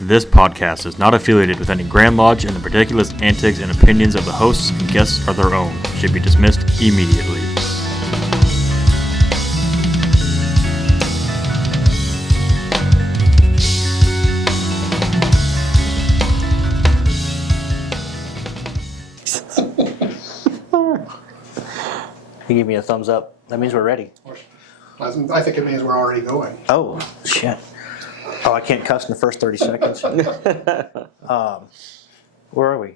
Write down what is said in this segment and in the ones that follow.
This podcast is not affiliated with any Grand Lodge, and the particulars, antics, and opinions of the hosts and guests are their own. Should be dismissed immediately. You give me a thumbs up. That means we're ready. I think it means we're already going. Oh, shit. Oh, I can't cuss in the first 30 seconds. Where are we?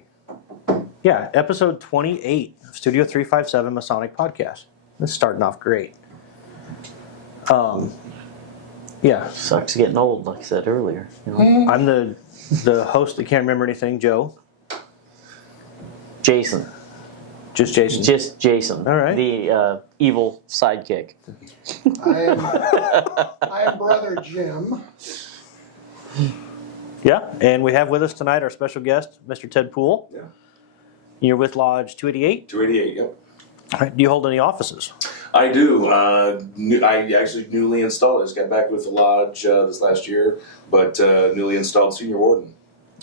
Yeah, episode 28 of Studio 357 Masonic Podcast. This is starting off great. Yeah. Sucks getting old, like I said earlier. You know? I'm the host that can't remember anything, Joe. Jason. Just Jason. Just Jason. All right. The evil sidekick. I am Brother Jim. Yeah, and we have with us tonight our special guest, Mr. Ted Poole. Yeah. You're with Lodge 288? 288, yep. All right. Do you hold any offices? I do. I actually newly installed. I just got back with the lodge this last year, but newly installed senior warden.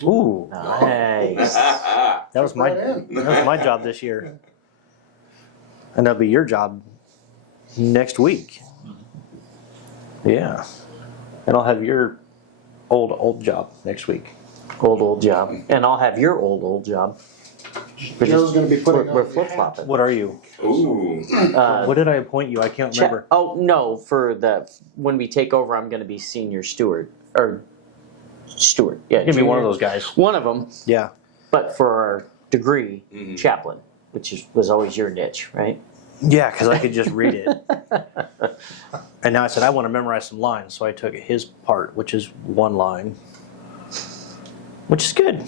Ooh. Nice. That was my job this year. And that'll be your job next week. Yeah. And I'll have your old job next week. Old job. And I'll have your old job. Joe's going to be putting We're on flip-flopping. What are you? Ooh. What did I appoint you? I can't remember. Oh, no. For when we take over, I'm going to be senior steward. Or steward. Yeah. Give me one of junior. those guys. One of them. Yeah. But for our degree, chaplain, which was always your niche, right? Yeah, because I could just read it. And now I said, I want to memorize some lines. So I took his part, which is one line. Which is good.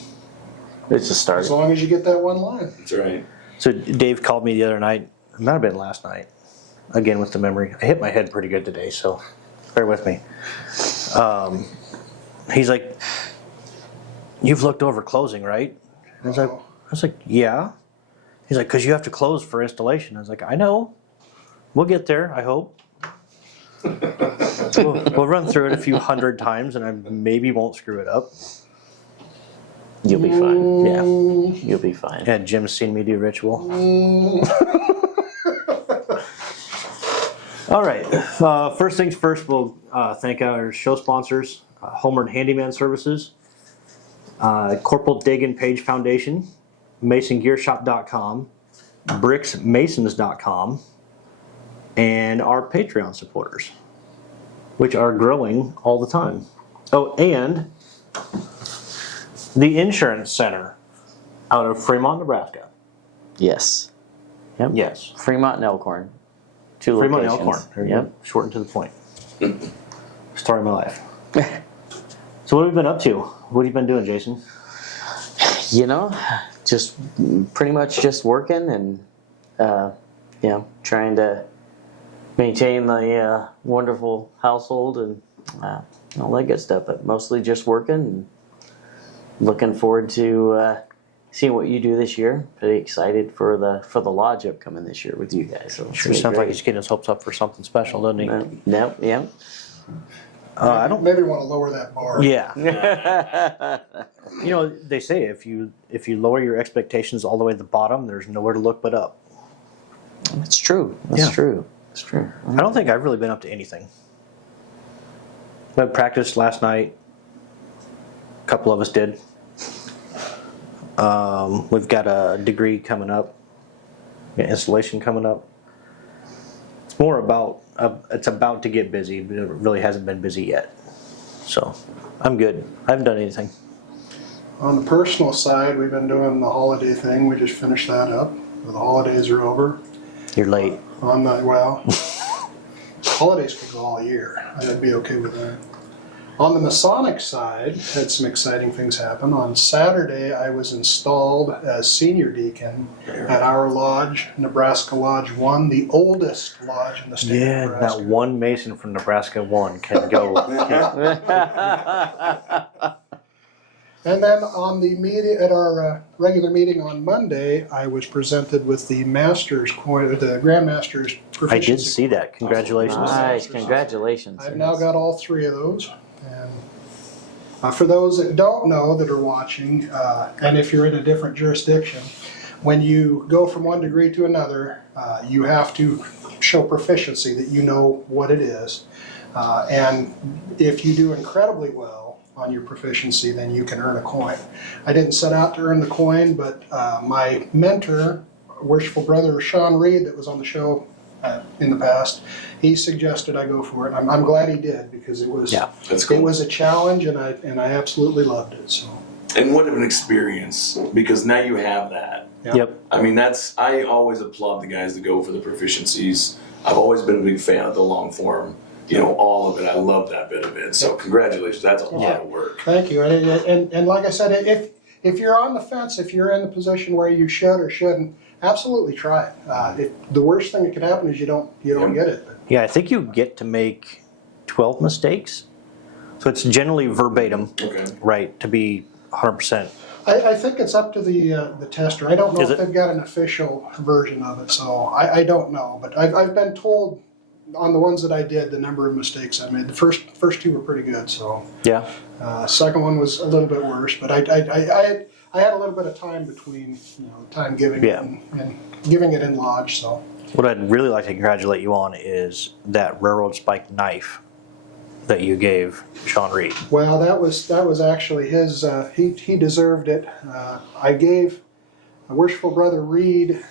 It's a start. As long as you get that one line. That's right. So Dave called me the other night. It might have been last night. Again with the memory. I hit my head pretty good today, so bear with me. He's like, "You've looked over closing, right?" And I was like, "Yeah." He's like, "Because you have to close for installation." I was like, "I know. We'll get there, I hope." We'll run through it a few hundred times, and I maybe won't screw it up. You'll be fine. Yeah. You'll be fine. Yeah, Jim's seen me do ritual. All right. First things first, we'll thank our show sponsors, Homeward Handyman Services, Corporal Dagan Page Foundation, MasonGearShop.com, BricksMasons.com, and our Patreon supporters, which are growing all the time. Oh, and the Insurance Center out of Fremont, Nebraska. Yes. Yep. Yes. Fremont and Elkhorn. Two Fremont and locations. Elkhorn. There you go. Short and to the point. Story of my life. So what have you been up to? What have you been doing, Jason? You know, just pretty much just working and, trying to maintain the wonderful household and all that good stuff. But mostly just working and looking forward to seeing what you do this year. Pretty excited for the lodge upcoming this year with you guys. So Sure sounds like he's getting his hopes up for something special, doesn't he? Yep, yeah. I don't. Maybe want to lower that bar. Yeah. You know, they say if you lower your expectations all the way to the bottom, there's nowhere to look but up. That's true. That's true. That's true. I don't think I've really been up to anything. I practiced last night. A couple of us did. We've got a degree coming up, an installation coming up. It's more about, it's about to get busy, but it really hasn't been busy yet. So I'm good. I haven't done anything. On the personal side, we've been doing the holiday thing. We just finished that up. The holidays are over. You're late. Holidays could go all year. I'd be okay with that. On the Masonic side, had some exciting things happen. On Saturday, I was installed as senior deacon at our lodge, Nebraska Lodge 1, the oldest lodge in the state of Nebraska. Not one Mason from Nebraska 1 can go. And then on the meeting, at our regular meeting on Monday, I was presented with the Master's coin, the Grandmaster's proficiency. I did see that. Congratulations. Nice, congratulations. I've now got all three of those, and For those that don't know that are watching, and if you're in a different jurisdiction, when you go from one degree to another, you have to show proficiency, that you know what it is. And if you do incredibly well on your proficiency, then you can earn a coin. I didn't set out to earn the coin, but my mentor, worshipful brother Sean Reed, that was on the show in the past, he suggested I go for it. I'm glad he did, because it was That's cool. it was a challenge, and I absolutely loved it. So. And what an experience, because now you have that. Yeah. Yep. I mean, I always applaud the guys that go for the proficiencies. I've always been a big fan of the long form, all of it. I love that bit of it. So congratulations, that's a lot of work. Thank you. And like I said, if you're on the fence, if you're in the position where you should or shouldn't, absolutely try it. The worst thing that could happen is you don't get it. Yeah, I think you get to make 12 mistakes. So it's generally verbatim, Okay. right, to be 100%. I think it's up to the tester. I don't know Is if it? they've got an official version of it, so I don't know. But I've been told on the ones that I did, the number of mistakes I made. The first two were pretty good, so Yeah. second one was a little bit worse. But I had a little bit of time between time giving Yeah. it and giving it in lodge. So What I'd really like to congratulate you on is that railroad spike knife that you gave Sean Reed. well, that was actually his. He deserved it. I gave a worshipful brother Reed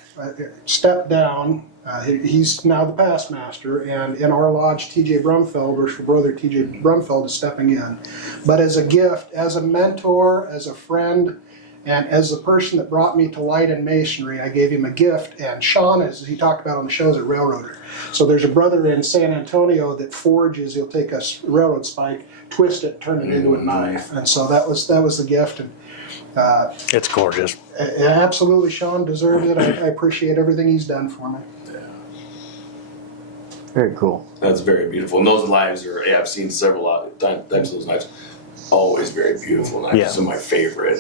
stepped down. He's now the past master, and in our lodge, T.J. Brumfeld, worshipful brother T.J. Brumfeld, is stepping in. But as a gift, as a mentor, as a friend, and as the person that brought me to light in masonry, I gave him a gift. And Sean, as he talked about on the show, is a railroader. So there's a brother in San Antonio that forges. He'll take a railroad spike, twist it, turn it into a knife. And so that was the gift. And It's gorgeous. absolutely, Sean deserved it. I appreciate everything he's done for me. Very cool. That's very beautiful. And those knives I've seen several types of those knives. Always very beautiful knives. Yeah. Some of my favorite.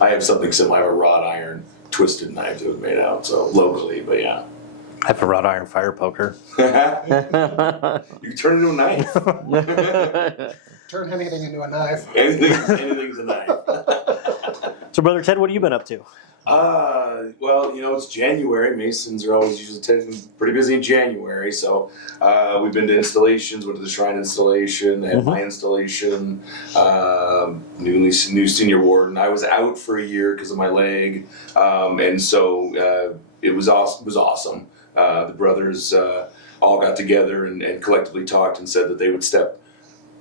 I have something similar. I have a wrought iron twisted knife that was made out, so locally, but yeah. I have a wrought iron fire poker. You can turn it into a knife. Turn anything into a knife. Anything's a knife. So, Brother Ted, what have you been up to? Well, it's January. Masons are always usually pretty busy in January, so we've been to installations. Went to the shrine installation, had my installation, new senior warden. I was out for a year because of my leg, and so it was awesome. The brothers all got together and collectively talked and said that they would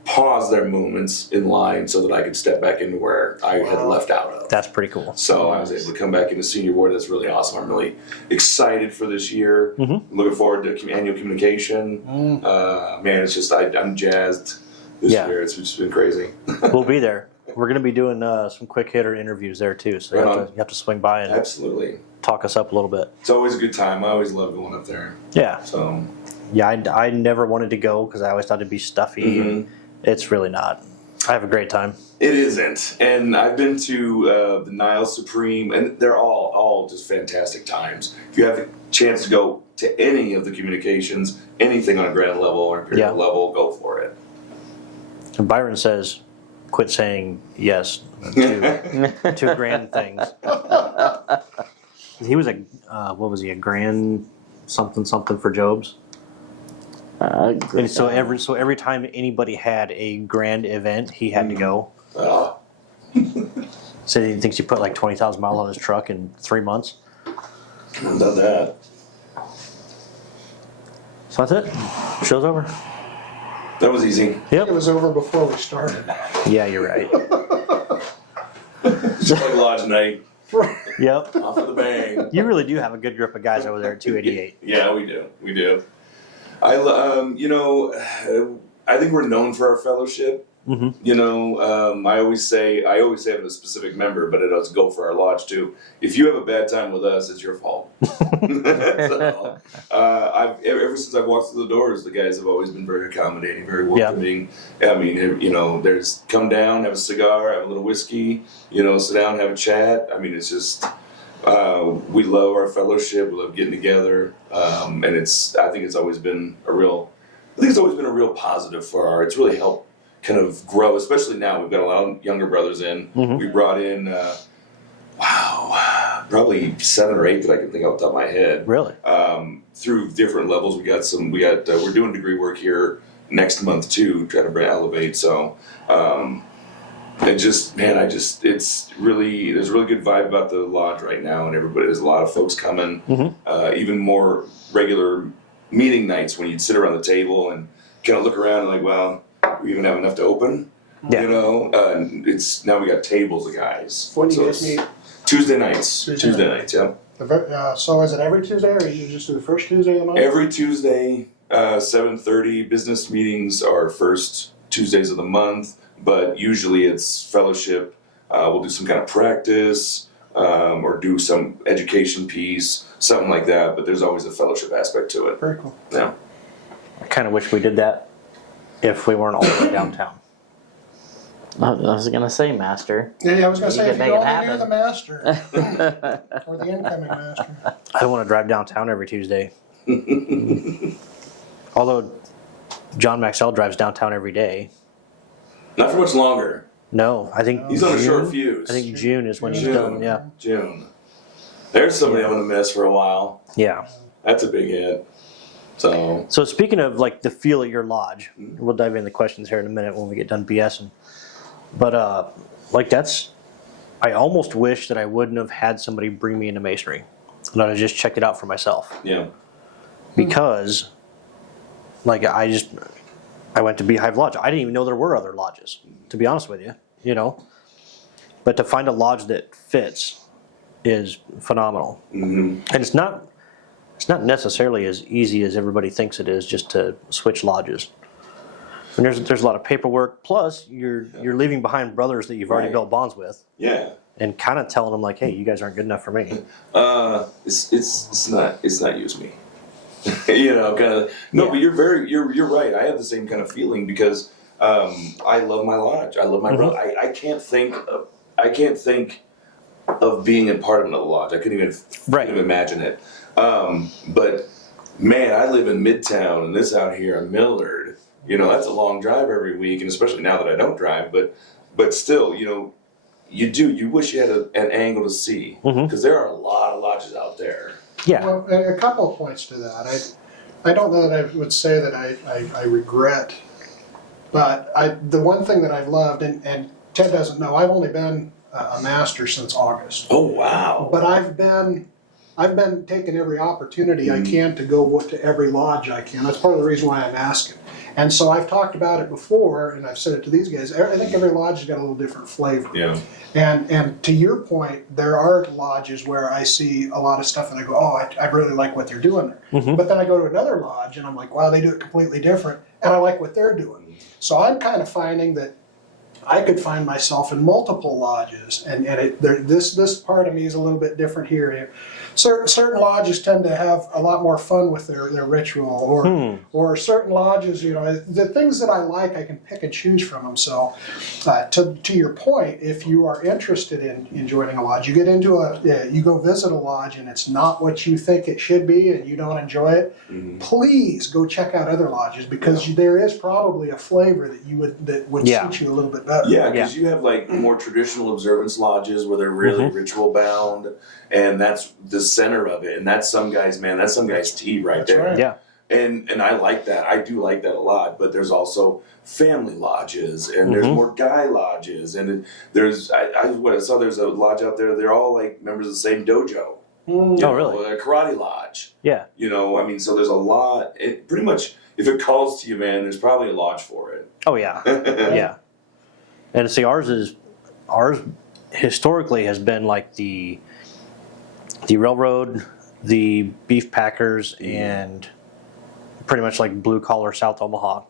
pause their movements in line so that I could step back into where I had left out of. That's pretty cool. So I was able to come back into senior ward. That's really awesome. I'm really excited for this year. Looking forward to annual communication. Man, it's just I'm jazzed this year. It's just been crazy. We'll be there. We're going to be doing some quick hitter interviews there too, so you have to swing by and Absolutely. talk us up a little bit. It's always a good time. I always love going up there. Yeah. So Yeah, I never wanted to go because I always thought it'd be stuffy. It's really not. I have a great time. it isn't. And I've been to the Nile Supreme, and they're all just fantastic times. If you have a chance to go to any of the communications, anything on a grand level or imperial level, go for it. And Byron says, quit saying yes to grand things. He was what was he, a grand something for Job's? And so every time anybody had a grand event, he had to go. So he thinks he put like 20,000 miles on his truck in 3 months. I've done that. So that's it. Show's over. That was easy. Yep. It was over before we started. Yeah, you're right. Just like Lodge Night. Yep. Off with the bang. You really do have a good group of guys over there at 288. Yeah, we do. We do. I think we're known for our fellowship. Mm-hmm. I always say I'm a specific member, but it does go for our lodge too. If you have a bad time with us, it's your fault. So, ever since I've walked through the doors, the guys have always been very accommodating, very welcoming. Yeah. I mean, there's come down, have a cigar, have a little whiskey, sit down, have a chat. I mean, it's just we love our fellowship, we love getting together, and I think it's always been a real positive for it's really helped kind of grow, especially now. We've got a lot of younger brothers in. We brought in, probably 7 or 8 that I can think off the top of my head. Really? Through different levels. We're doing degree work here next month too, trying to elevate. So, there's a really good vibe about the lodge right now, and there's a lot of folks coming. Even more regular meeting nights when you'd sit around the table and kind of look around and like, well, we even have enough to open. Yeah. You know, it's now we got tables of guys. When do you So guys meet? Tuesday nights. Tuesday nights, yeah. So is it every Tuesday, or you just do the first Tuesday of the month? Every Tuesday, 7:30. Business meetings are first Tuesdays of the month, but usually it's fellowship. We'll do some kind of practice, or do some education piece, something like that. But there's always a fellowship aspect to it. Very cool. Yeah. I kind of wish we did that if we weren't all the way downtown. I was gonna say, Master. Yeah, I was going to You say, could if you make it only knew happen. the master, or the incoming master. I don't want to drive downtown every Tuesday. Although John Maxwell drives downtown every day. Not for much longer. No, I think He's on a June- short fuse. I think June is when he's June. done. Yeah, June. There's somebody I'm gonna miss for a while. yeah. That's a big hit. So So speaking of like the feel at your lodge, we'll dive into the questions here in a minute when we get done BSing. But like I almost wish that I wouldn't have had somebody bring me into masonry, and I'd have just checked it out for myself. yeah. Because like I went to Beehive Lodge. I didn't even know there were other lodges, to be honest with you, you know. But to find a lodge that fits is phenomenal. Mm-hmm. And it's not necessarily as easy as everybody thinks it is just to switch lodges. And there's a lot of paperwork. Plus, you're leaving behind brothers that you've already Right. built bonds with, Yeah. and kind of telling them like, "Hey, you guys aren't good enough for me." It's not use me. You know, kind of. No, Yeah. but you're right. I have the same kind of feeling because I love my lodge. I love my brother. I can't think of being a part of another lodge. I couldn't even imagine it. But man, I live in Midtown, and this out here in Millard. You know, that's a long drive every week, and especially now that I don't drive. But still, you know, you wish you had an angle to see because there are a lot of lodges out there. Yeah. Well, a couple of points to that. I don't know that I would say that I regret, but the one thing that I've loved, and Ted doesn't know, I've only been a master since August. Oh wow! But I've been taking every opportunity I can to go to every lodge I can. That's part of the reason why I'm asking. And so I've talked about it before, and I've said it to these guys. I think every lodge has got a little different flavor. Yeah. And to your point, there are lodges where I see a lot of stuff and I go, oh, I really like what they're doing there. But then I go to another lodge and I'm like, wow, they do it completely different, and I like what they're doing. So I'm kind of finding that I could find myself in multiple lodges, and this part of me is a little bit different here. Certain lodges tend to have a lot more fun with their ritual, or certain lodges, you know, the things that I like, I can pick and choose from them. So, to your point, if you are interested in joining a lodge, you get into you go visit a lodge, and it's not what you think it should be, and you don't enjoy it. Please go check out other lodges, because there is probably a flavor that would suit you a little bit better. Yeah, because you have like more traditional observance lodges where they're really ritual bound, and that's the center of it. And that's some guy's tea right That's there. right. Yeah. And I like that. I do like that a lot. But there's also family lodges, and there's more guy lodges, and there's what I saw. There's a lodge out there. They're all like members of the same dojo. You know, really? A karate lodge. Yeah. You know, I mean, so there's a lot. It pretty much, if it calls to you, man, there's probably a lodge for it. Oh yeah. Yeah. And see, ours historically has been like the railroad, the beef packers, and pretty much like blue collar South Omaha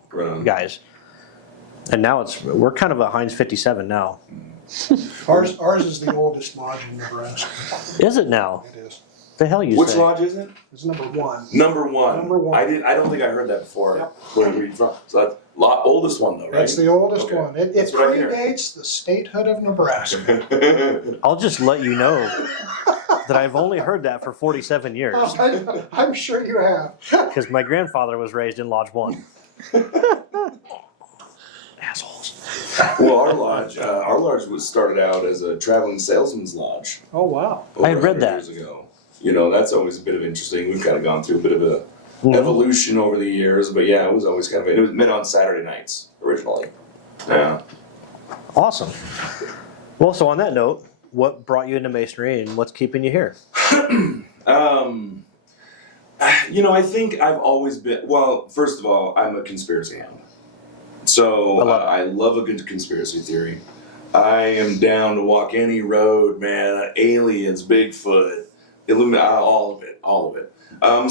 guys. And now we're kind of a Heinz 57 now. Ours is the oldest lodge in Nebraska. Is it now? It is. The hell you Which say? lodge is it? It's number one. Number one. Number one. I don't think I heard that before. Where you read from? So that's oldest one though, right? That's the oldest Okay. one. It That's what I hear. predates the statehood of Nebraska. I'll just let you know that I've only heard that for 47 years I'm sure you have. because my grandfather was raised in Lodge 1. Assholes. Well, our lodge was started out as a traveling salesman's lodge. Oh, wow. I had over read 100 that. years ago. You know, that's always a bit of interesting. We've kind of gone through a bit of a evolution over the years, but yeah, it was always kind of. It was met on Saturday nights originally. Yeah. Awesome. Well, so on that note, what brought you into masonry and what's keeping you here? You know, I think I've always been. Well, first of all, I'm a conspiracy hound, so I love a good conspiracy theory. I am down to walk any road, man. Aliens, Bigfoot, Illuminati, all of it.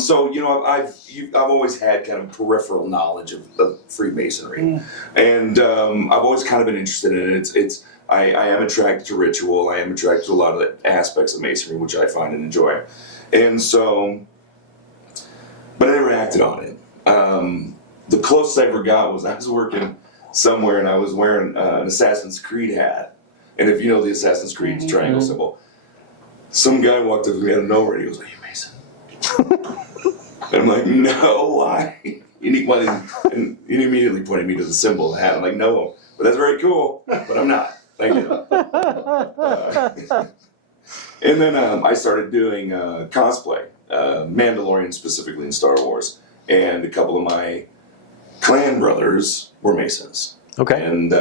So you know, I've always had kind of peripheral knowledge of Freemasonry, and I've always kind of been interested in it. I am attracted to ritual. I am attracted to a lot of the aspects of Masonry, which I find and enjoy, and so. But I never acted on it. The closest I ever got was I was working somewhere and I was wearing an Assassin's Creed hat. And if you know the Assassin's Creed triangle symbol, some guy walked up to me out of nowhere and he goes, "Are you Mason?" And I'm like, "No, why?" And he immediately pointed me to the symbol of the hat. I'm like, "No, but that's very cool, but I'm not. Thank you." And then I started doing cosplay. Mandalorian specifically in Star Wars, and a couple of my clan brothers were Masons. Okay. And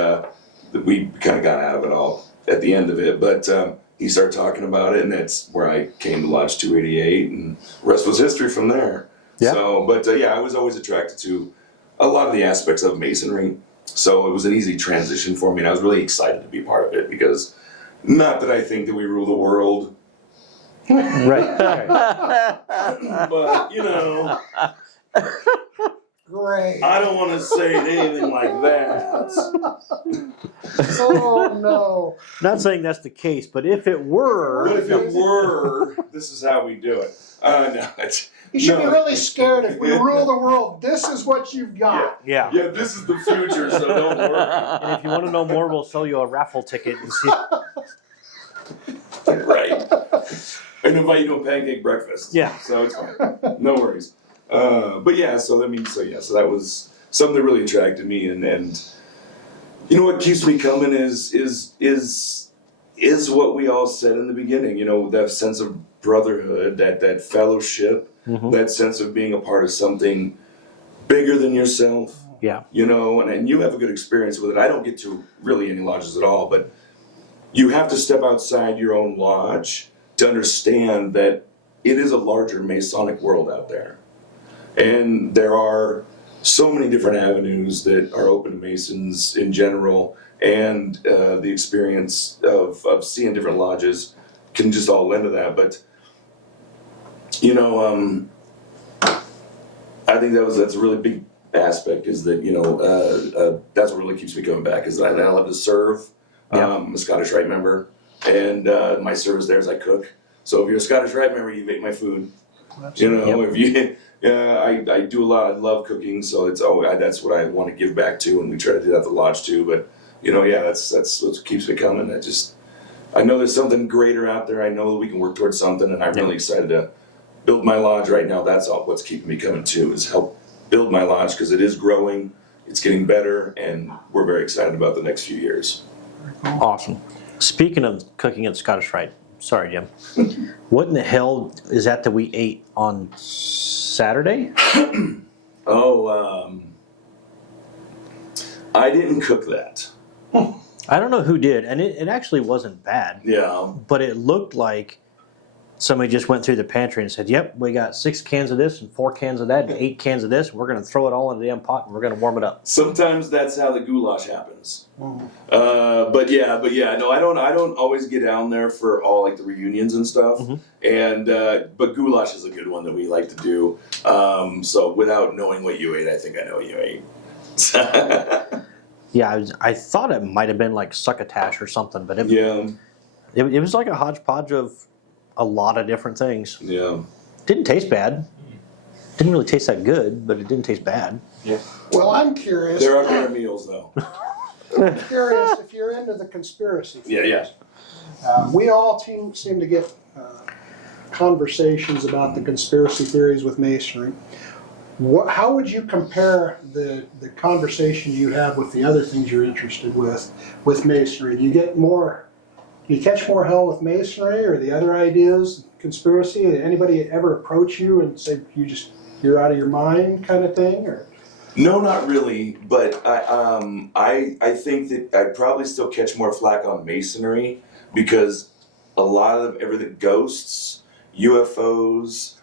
we kind of got out of it all at the end of it, but he started talking about it, and that's where I came to Lodge 288, and the rest was history from there. Yeah. So, but yeah, I was always attracted to a lot of the aspects of Masonry, so it was an easy transition for me, and I was really excited to be part of it, because not that I think that we rule the world, Right. but, you know, Great. I don't want to say anything like that. Oh, no. Not saying that's the case, but if it were. But if it were, this is how we do it. No, You should be no. really scared. If we rule the world, this is what you've got. Yeah. Yeah, this is the future, so don't worry. And if you want to know more, we'll sell you a raffle ticket and see. Right. And invite you to a pancake breakfast. Yeah. So it's fine. No worries. But yeah, so that that was something that really attracted me, and you know what keeps me coming is what we all said in the beginning. You know, that sense of brotherhood, that fellowship, that sense of being a part of something bigger than yourself. Yeah. You know, and you have a good experience with it. I don't get to really any lodges at all, but you have to step outside your own lodge to understand that it is a larger Masonic world out there. And there are so many different avenues that are open to Masons in general, and the experience of seeing different lodges can just all lend to that. But, you know, I think that's a really big aspect, is that, you know, that's what really keeps me coming back, is that I love to serve. I'm a Scottish Rite member, and my service there is I cook. So if you're a Scottish Rite member, you make my food. You know, if you, I do a lot. I love cooking, so that's what I want to give back to, and we try to do that at the lodge too. But you know, yeah, that's what keeps me coming. I know there's something greater out there. I know that we can work towards something, and I'm really excited to build my lodge right now. That's all what's keeping me coming too, is help build my lodge, because it is growing, it's getting better, and we're very excited about the next few years. Awesome. Speaking of cooking at Scottish Rite, sorry, Jim. What in the hell is that we ate on Saturday? I didn't cook that. I don't know who did, and it actually wasn't bad. Yeah. But it looked like somebody just went through the pantry and said, "Yep, we got 6 cans of this and 4 cans of that and 8 cans of this. And we're going to throw it all in the damn pot and we're going to warm it up." Sometimes that's how the goulash happens. But yeah, no, I don't always get down there for all like the reunions and stuff. And but goulash is a good one that we like to do. So without knowing what you ate, I think I know what you ate. Yeah, I thought it might have been like succotash or something, but it was like a hodgepodge of a lot of different things. Yeah. Didn't taste bad. Didn't really taste that good, but it didn't taste bad. Yeah. Well, I'm curious. There are better meals though. I'm curious if you're into the conspiracy theories. Yeah. We all seem to get conversations about the conspiracy theories with Masonry. How would you compare the conversation you have with the other things you're interested with masonry? Do you catch more hell with masonry or the other ideas, conspiracy? Did anybody ever approach you and say you're out of your mind kind of thing? Or No, not really. But I think that I'd probably still catch more flack on masonry because a lot of everything, ghosts, UFOs,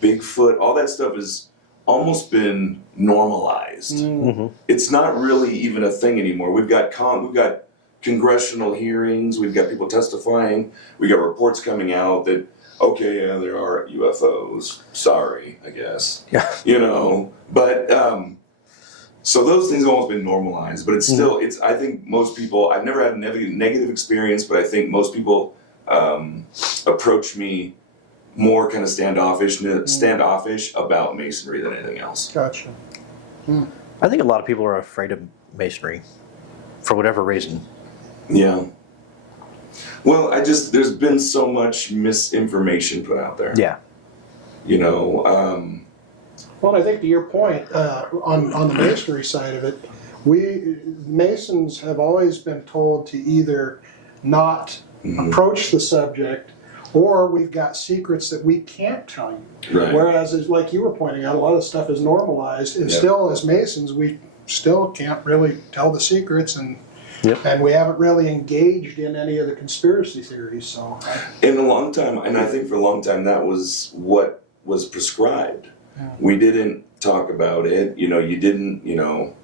Bigfoot, all that stuff has almost been normalized. Mm-hmm. It's not really even a thing anymore. We've got congressional hearings. We've got people testifying. We got reports coming out that okay, yeah, there are UFOs. Sorry, I guess. Yeah. But so those things have almost been normalized. But it's still, I think most people. I've never had a negative experience, but I think most people approach me more kind of standoffish about masonry than anything else. gotcha. I think a lot of people are afraid of masonry for whatever reason. Yeah. Well, there's been so much misinformation put out there. Yeah. Well, I think to your point, on the masonry side of it, Masons have always been told to either not approach the subject, or we've got secrets that we can't tell you. Right. Whereas, like you were pointing out, a lot of stuff is normalized, and still, as Masons, we still can't really tell the secrets, and we haven't really engaged in any of the conspiracy theories. So, in a long time, and I think for a long time, that was what was prescribed. We didn't talk about it. You didn't. You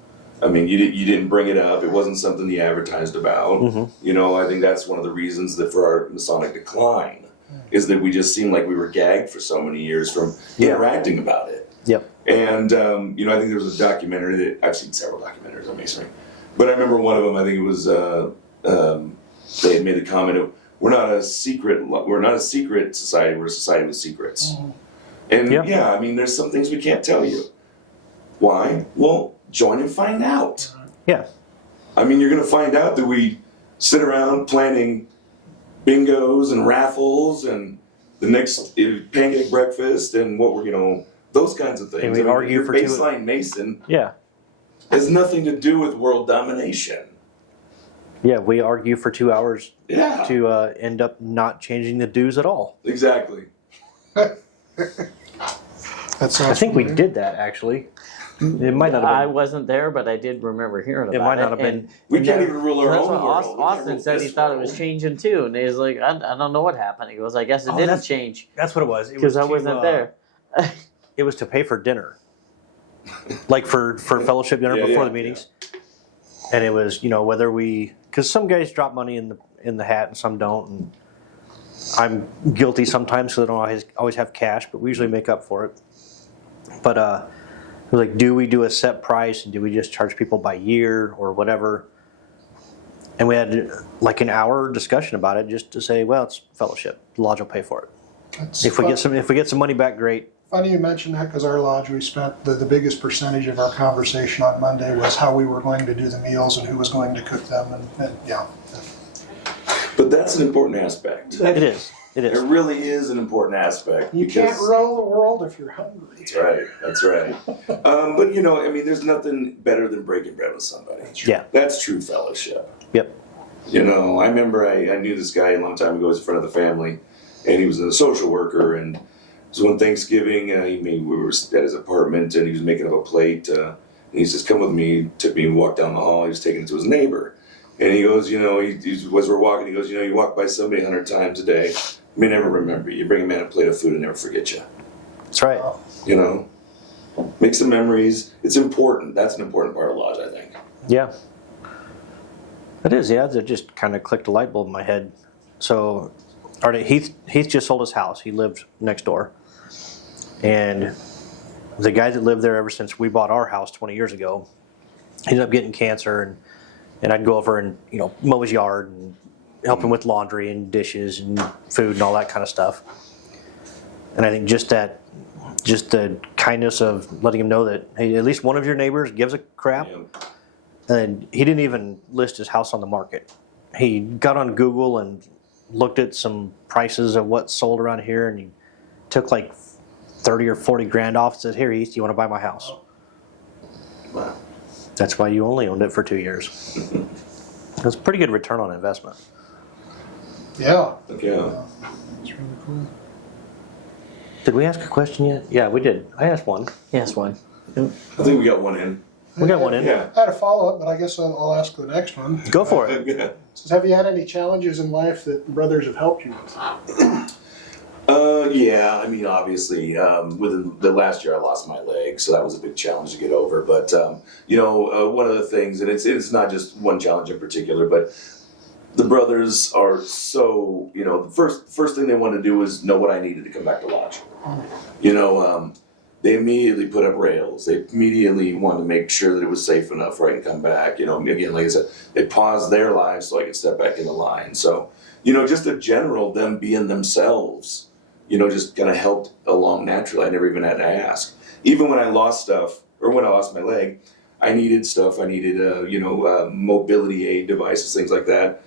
didn't bring it up. It wasn't something you advertised about. I think that's one of the reasons that for our Masonic decline is that we just seemed like we were gagged for so many years from interacting about it. Yep. And I think there was a documentary that I've seen several documentaries on masonry, but I remember one of them. I think it was they had made the comment of we're not a secret society. We're a society with secrets. And there's some things we can't tell you. Why? Well, join and find out. Yeah. You're going to find out that we sit around planning bingos and raffles and the next pancake breakfast and those kinds of things. And we argue for baseline Mason. Yeah. Has nothing to do with world domination. Yeah, we argue for 2 hours to end up not changing the dues at all. Exactly. that sounds I think familiar. we did that actually. It might not have I been. wasn't there, but I did remember hearing about it. It might not have been. We can't even rule our That's own what world. Austin said. He thought it was changing too, and he was like, "I don't know what happened." He goes, "I guess it didn't change That's what it was. because I wasn't there." It was to pay for dinner, like for fellowship dinner before the meetings, and it was whether because some guys drop money in the hat and some don't, and I'm guilty sometimes because I don't always have cash, but we usually make up for it. But it was like, do we do a set price and do we just charge people by year or whatever? And we had like an hour discussion about it just to say, well, it's fellowship. The lodge will pay for it. If we get some money back, great. Funny you mentioned that because our lodge, we spent the biggest percentage of our conversation on Monday was how we were going to do the meals and who was going to cook them, and yeah. But that's an important aspect. It is. It It is. really is an important aspect. You can't rule the world if you're hungry. That's right. But there's nothing better than breaking bread with somebody. Yeah. That's true fellowship. Yep. I remember I knew this guy a long time ago. He was a friend of the family, and he was a social worker. And it was one Thanksgiving, we were at his apartment, and he was making up a plate. And he says, "Come with me." He took me and walked down the hall. He was taking it to his neighbor. And he goes, as we're walking, he goes, you walk by somebody 100 times a day. May never remember you. You bring a man a plate of food and never forget you. That's right. Make some memories. It's important. That's an important part of lodge, I think. Yeah. It is, yeah. That just kind of clicked a light bulb in my head. So, Heath just sold his house. He lived next door. And the guy that lived there ever since we bought our house 20 years ago, he ended up getting cancer, and I'd go over and mow his yard and help him with laundry and dishes and food and all that kind of stuff. And I think just the kindness of letting him know that, hey, at least one of your neighbors gives a crap. Yeah. And he didn't even list his house on the market. He got on Google and looked at some prices of what sold around here, and he took like 30 or 40 grand off and said, "Here, East, you want to buy my house?" Wow. That's why you only owned it for 2 years. That's a pretty good return on investment. Yeah. Okay. It's really cool. Did we ask a question yet? Yeah, we did. I asked one. Yes, one. I think we got one in. We got one in. Yeah. I had a follow-up, but I guess I'll ask the next one. Go for it. Yeah. Says, have you had any challenges in life that brothers have helped you with? Yeah, I mean, obviously, within the last year I lost my leg, so that was a big challenge to get over. But, one of the things, and it's not just one challenge in particular, but the brothers are so, the first thing they wanted to do was know what I needed to come back to lodge. They immediately put up rails. They immediately wanted to make sure that it was safe enough for I can come back. Again, like I said, they paused their lives so I could step back in the line. So, just a general, them being themselves, just kind of helped along naturally. I never even had to ask. Even when I lost stuff, or when I lost my leg, I needed stuff. I needed, mobility aid devices, things like that.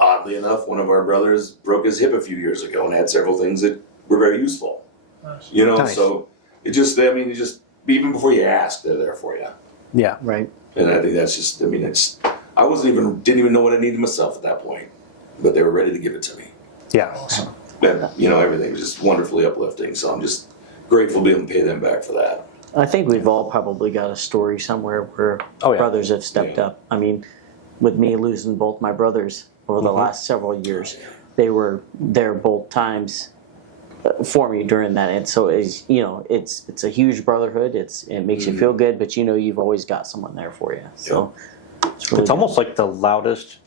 Oddly enough, one of our brothers broke his hip a few years ago and had several things that were very useful. Nice. Nice. So even before you ask, they're there for you. Yeah. Right. And I think that's just, I didn't even know what I needed myself at that point, but they were ready to give it to me. Yeah. Awesome. And, everything was just wonderfully uplifting. So I'm just grateful to be able to pay them back for that. I think we've all probably got a story somewhere where Oh, yeah. brothers have stepped Yeah. up. I mean, with me losing both my brothers over the last several years, they were there both times for me during that. And so it's a huge brotherhood. It makes you feel good, but you've always got someone there for you. So It's almost like the loudest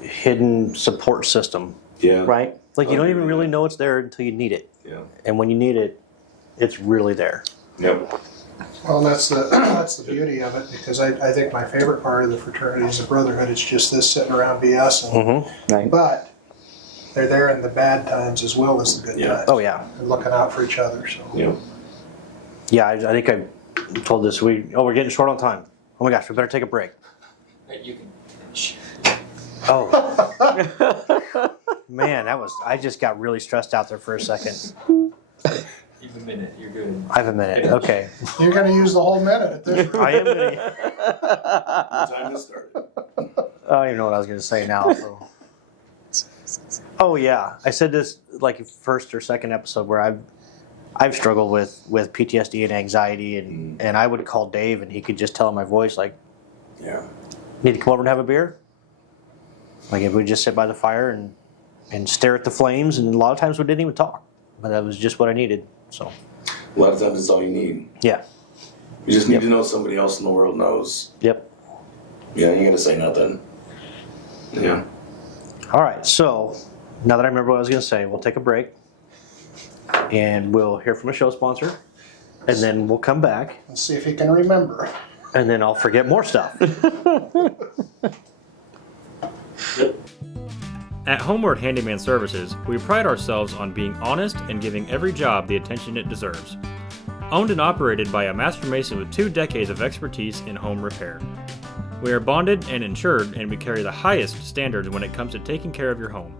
hidden support system. Yeah. right. Like you don't even really know it's there until you need it. Yeah. And when you need it, it's really there. Yep. Well, that's the beauty of it, because I think my favorite part of the fraternity is the brotherhood. It's just this sitting around BS, Right. but they're there in the bad times as well as the good Yeah. times. Oh, yeah. And looking out for each other. So Yep. Yeah, I think I told this week, we're getting short on time. Oh my gosh, we better take a break. You can finish. Oh. Man, I just got really stressed out there for a second. You have a minute. You're good. I have a minute. Okay. you're going to use the whole minute at this rate. I am going to. Time to start. I don't even know what I was going to say now. So. Oh yeah, I said this like first or second episode where I've struggled with PTSD and anxiety, and I would call Dave and he could just tell in my voice like, Yeah. need to come over and have a beer. Like if we just sit by the fire and stare at the flames, and a lot of times we didn't even talk, but that was just what I needed. So A lot of times it's all you need. yeah, You just need to know somebody else in the world knows. yep. Yeah, you ain't gotta say nothing. Yeah. All right, so now that I remember what I was going to say, we'll take a break, and we'll hear from a show sponsor, and then we'll come back, And see if you can remember. and then I'll forget more stuff. At Homeward Handyman Services, we pride ourselves on being honest and giving every job the attention it deserves. Owned and operated by a master mason with 2 decades of expertise in home repair. We are bonded and insured, and we carry the highest standards when it comes to taking care of your home.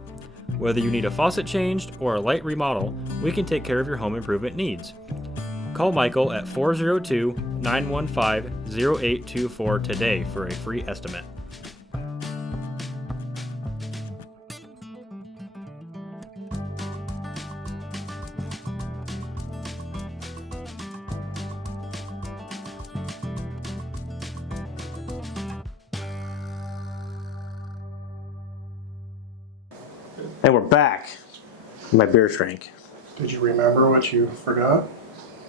Whether you need a faucet changed or a light remodel, we can take care of your home improvement needs. Call Michael at 402-915-0824 today for a free estimate. And we're back. My beer shrank. Did you remember what you forgot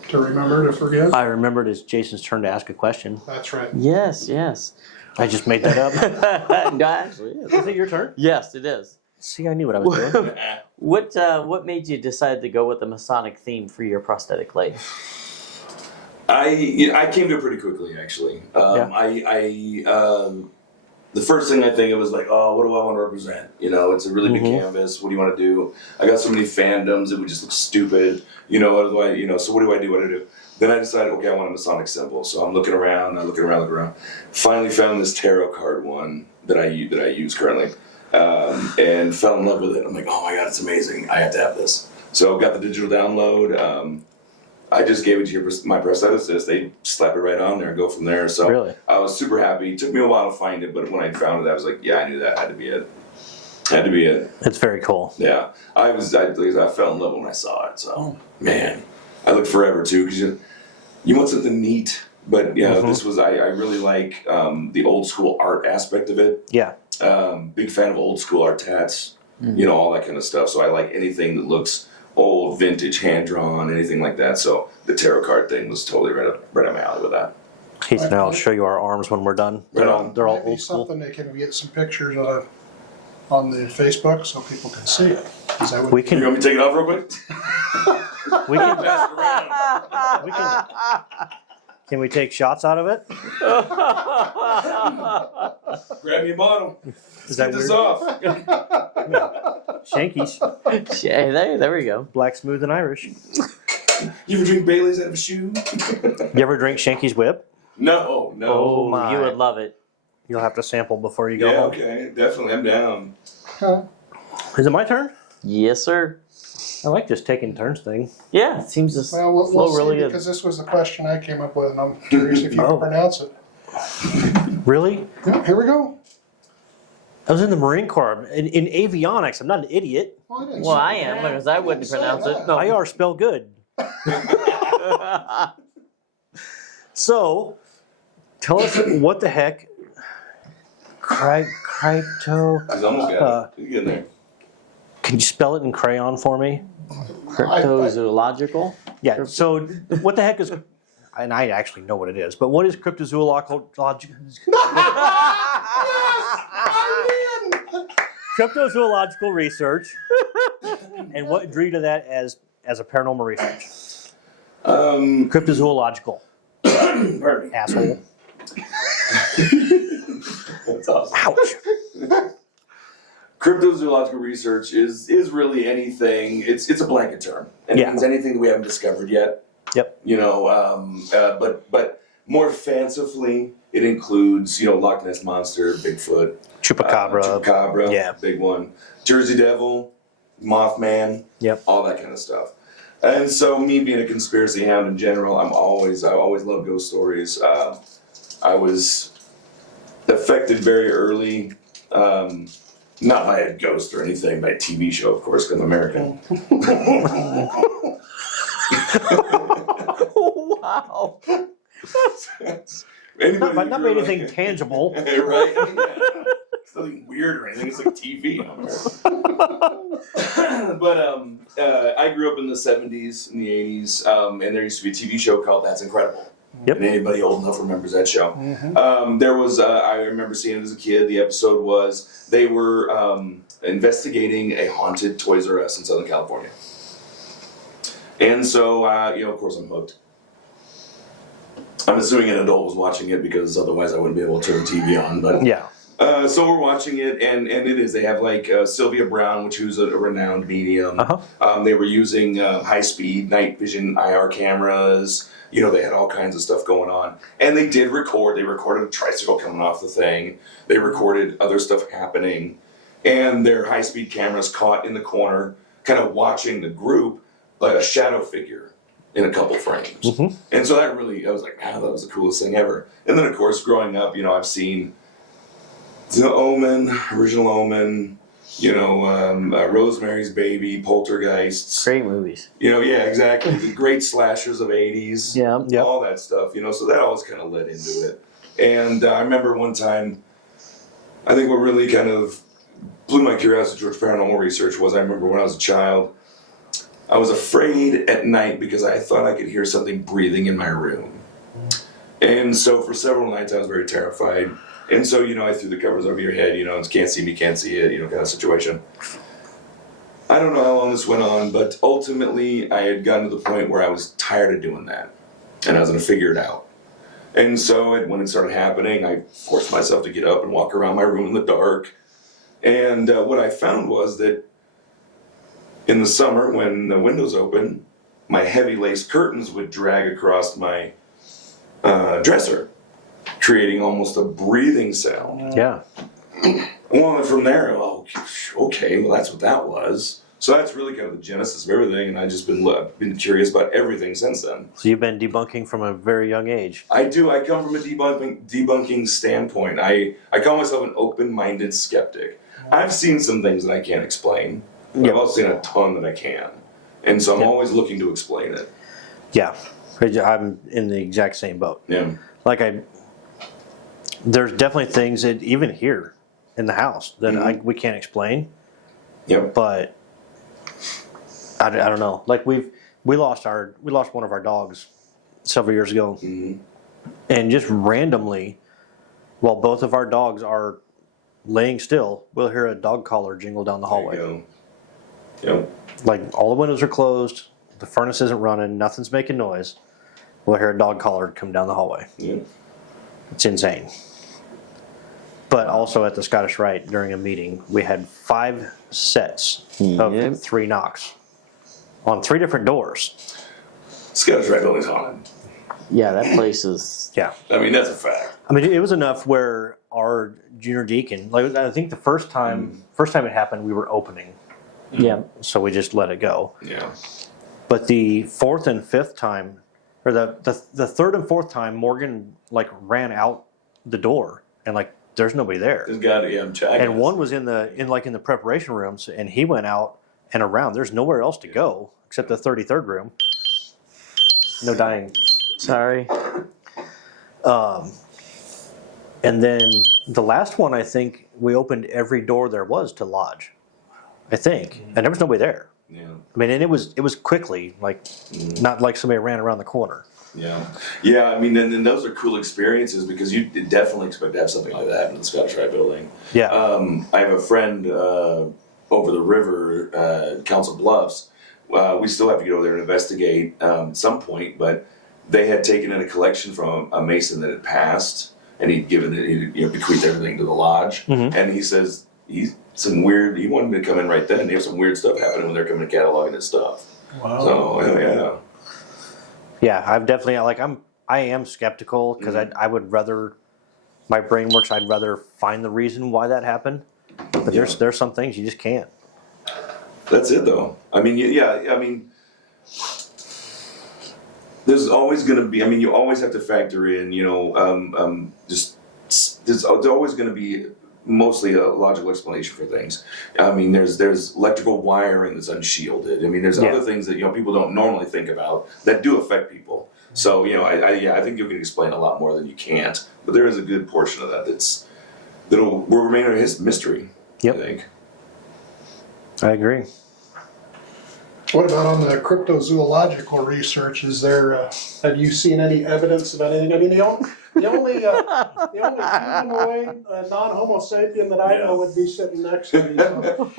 to remember to forget? I remembered it's Jason's turn to ask a question. That's right. Yes. Yes. I just made that up. No, actually, it is. Is it your turn? Yes, it is. See, I knew what I was doing. What made you decide to go with the Masonic theme for your prosthetic leg? I came to it pretty quickly, actually. The first thing I think of was like, oh, what do I want to represent? It's a really big canvas. What do you want to do? I got so many fandoms, it would just look stupid. So what do I do? Then I decided, okay, I want a Masonic symbol. So I'm looking around. Finally found this tarot card one that I use currently, and fell in love with it. I'm like, oh my God, it's amazing. I have to have this. So got the digital download. I just gave it to my prosthesist. They slap it right on there and go from there. So Really? I was super happy. It took me a while to find it, but when I found it, I was like, yeah, I knew that had to be it. Had to be it. It's very cool. Yeah, I fell in love when I saw it. So man, I looked forever too because you want something neat. But yeah, this was I really like the old school art aspect of it. Yeah. Big fan of old school art tats, all that kind of stuff. So I like anything that looks old, vintage, hand drawn, anything like that. So the tarot card thing was totally right up my alley with that. Heath and I will show you our arms when we're done. Right on. They're all Might be old school. something that can get some pictures of on the Facebook so people can see it. Is that what We You can. want me to take it off real quick? We can. Pass it around. We can. Can we take shots out of it? Grab your bottle. Is that Get this weird? off. Shankies, Yeah, there we go. black, smooth, and Irish. You ever drink Bailey's out of a shoe? You ever drink Shanky's Whip? No. Oh, my. You would love it. You'll have to sample before you go Yeah, home. okay, definitely, I'm down. Is it my turn? Yes, sir. I like this taking turns thing. Yeah, it seems to Well, we'll flow see, really good. because this was the question I came up with, and I'm curious if you Oh. can pronounce it. Really? Yeah, here we go. I was in the Marine Corps. In avionics, I'm not an idiot. Well, I, didn't Well, say I am, that. because I wouldn't didn't say pronounce it. that. No. IR spell good. So, tell us what the heck. Crypto. He's almost got it. He's getting there. Can you spell it in crayon for me? Cryptozoological? Yeah. So, what the heck is? And I actually know what it is, but what is cryptozoological? Cryptozoological research, and what drew you to that as a paranormal research? Cryptozoological. Pardon me. Asshole. That's awesome. Ouch. Cryptozoological research is really anything. It's a blanket term. It Yeah. means anything that we haven't discovered yet. Yep. But more fancifully, it includes Loch Ness monster, Bigfoot, Chupacabra. Chupacabra, Yeah. big one, Jersey Devil, Mothman, Yep. all that kind of stuff. And so, me being a conspiracy hound in general, I always love ghost stories. I was affected very early. Not by a ghost or anything, by a TV show, of course, because I'm American. Wow. Not by anything tangible. Right? Yeah. It's nothing weird or anything. It's like TV. But I grew up in the 70s and the 80s, and there used to be a TV show called That's Incredible. Yep. And anybody old enough remembers that show. Mm-hmm. There was, I remember seeing it as a kid. The episode was they were investigating a haunted Toys R Us in Southern California. And so, of course, I'm hooked. I'm assuming an adult was watching it because otherwise I wouldn't be able to turn the TV on. But Yeah. so we're watching it, and it is. They have like Sylvia Brown, who's a renowned medium. Uh-huh. They were using high-speed night vision IR cameras. They had all kinds of stuff going on, and they did record. They recorded a tricycle coming off the thing. They recorded other stuff happening, and their high-speed cameras caught in the corner, kind of watching the group like a shadow figure in a couple frames. Mhm. And so I was like, man, that was the coolest thing ever. And then, of course, growing up, I've seen The Omen, Original Omen, Rosemary's Baby, Poltergeists. Great movies. Yeah, exactly. The great slashers of 80s. Yeah. Yep. All that stuff, so that always kind of led into it. And I remember one time, I think what really kind of blew my curiosity towards paranormal research was I remember when I was a child, I was afraid at night because I thought I could hear something breathing in my room. And so for several nights I was very terrified. And so, I threw the covers over your head, and can't see me, can't see it, kind of situation. I don't know how long this went on, but ultimately I had gotten to the point where I was tired of doing that. And I was going to figure it out. And so when it started happening, I forced myself to get up and walk around my room in the dark. And what I found was that in the summer, when the windows open, my heavy lace curtains would drag across my dresser, creating almost a breathing sound. Yeah. Well, from there, okay, well, that's what that was. So that's really kind of the genesis of everything, and I've just been curious about everything since then. So you've been debunking from a very young age. I do. I come from a debunking standpoint. I call myself an open-minded skeptic. I've seen some things that I can't explain, but I've also seen a ton that I can. And so I'm always looking to explain it. Yeah, I'm in the exact same boat. Yeah. Like there's definitely things that even here in the house that we can't explain. Yep. But I don't know. Like we lost one of our dogs several years ago, and just randomly, while both of our dogs are laying still, we'll hear a dog collar jingle down the hallway. There you go. Yep. Like all the windows are closed, the furnace isn't running, nothing's making noise. We'll hear a dog collar come down the hallway. Yeah. It's insane. But also at the Scottish Rite during a meeting, we had 5 sets of 3 knocks on 3 different doors. Scottish Rite Building's haunted. Yeah, that place is. Yeah. I mean, that's a fact. I mean, it was enough where our junior deacon, like I think the first time it happened, we were opening. Yeah. So we just let it go. Yeah. But the 4th and 5th time, or the 3rd and 4th time, Morgan like ran out the door and like there's nobody there. There's got to be. And one was in the preparation rooms, and he went out and around. There's nowhere else to go except the 33rd room. No dying. Sorry. And then the last one, I think we opened every door there was to lodge. I think, and there was nobody there. Yeah. I mean, and it was quickly, like not like somebody ran around the corner. Yeah. Yeah, I mean, and those are cool experiences because you definitely expect to have something like that in the Scottish Rite Building. Yeah. I have a friend over the river, Council Bluffs. We still have to get over there and investigate at some point, but they had taken in a collection from a Mason that had passed, and he'd given it, bequeathed everything to the lodge. And he says he wanted me to come in right then, and he had some weird stuff happening when they're coming to cataloging his stuff. Wow. So, yeah. Yeah, I've definitely I am skeptical because I would rather, my brain works. I'd rather find the reason why that happened. But there's some things you just can't. That's it, though. I mean, I mean, there's always going to be. I mean, you always have to factor in. There's always going to be mostly a logical explanation for things. I mean, there's electrical wiring that's unshielded. I mean, there's other things that people don't normally think about that do affect people. So I think you can explain a lot more than you can't. But there is a good portion of that that'll remain a mystery. Yep. I think. I agree. What about on the cryptozoological research? Is there? Have you seen any evidence of anything? I mean, the only humanoid non-Homo sapien that I know would be sitting next to me. So.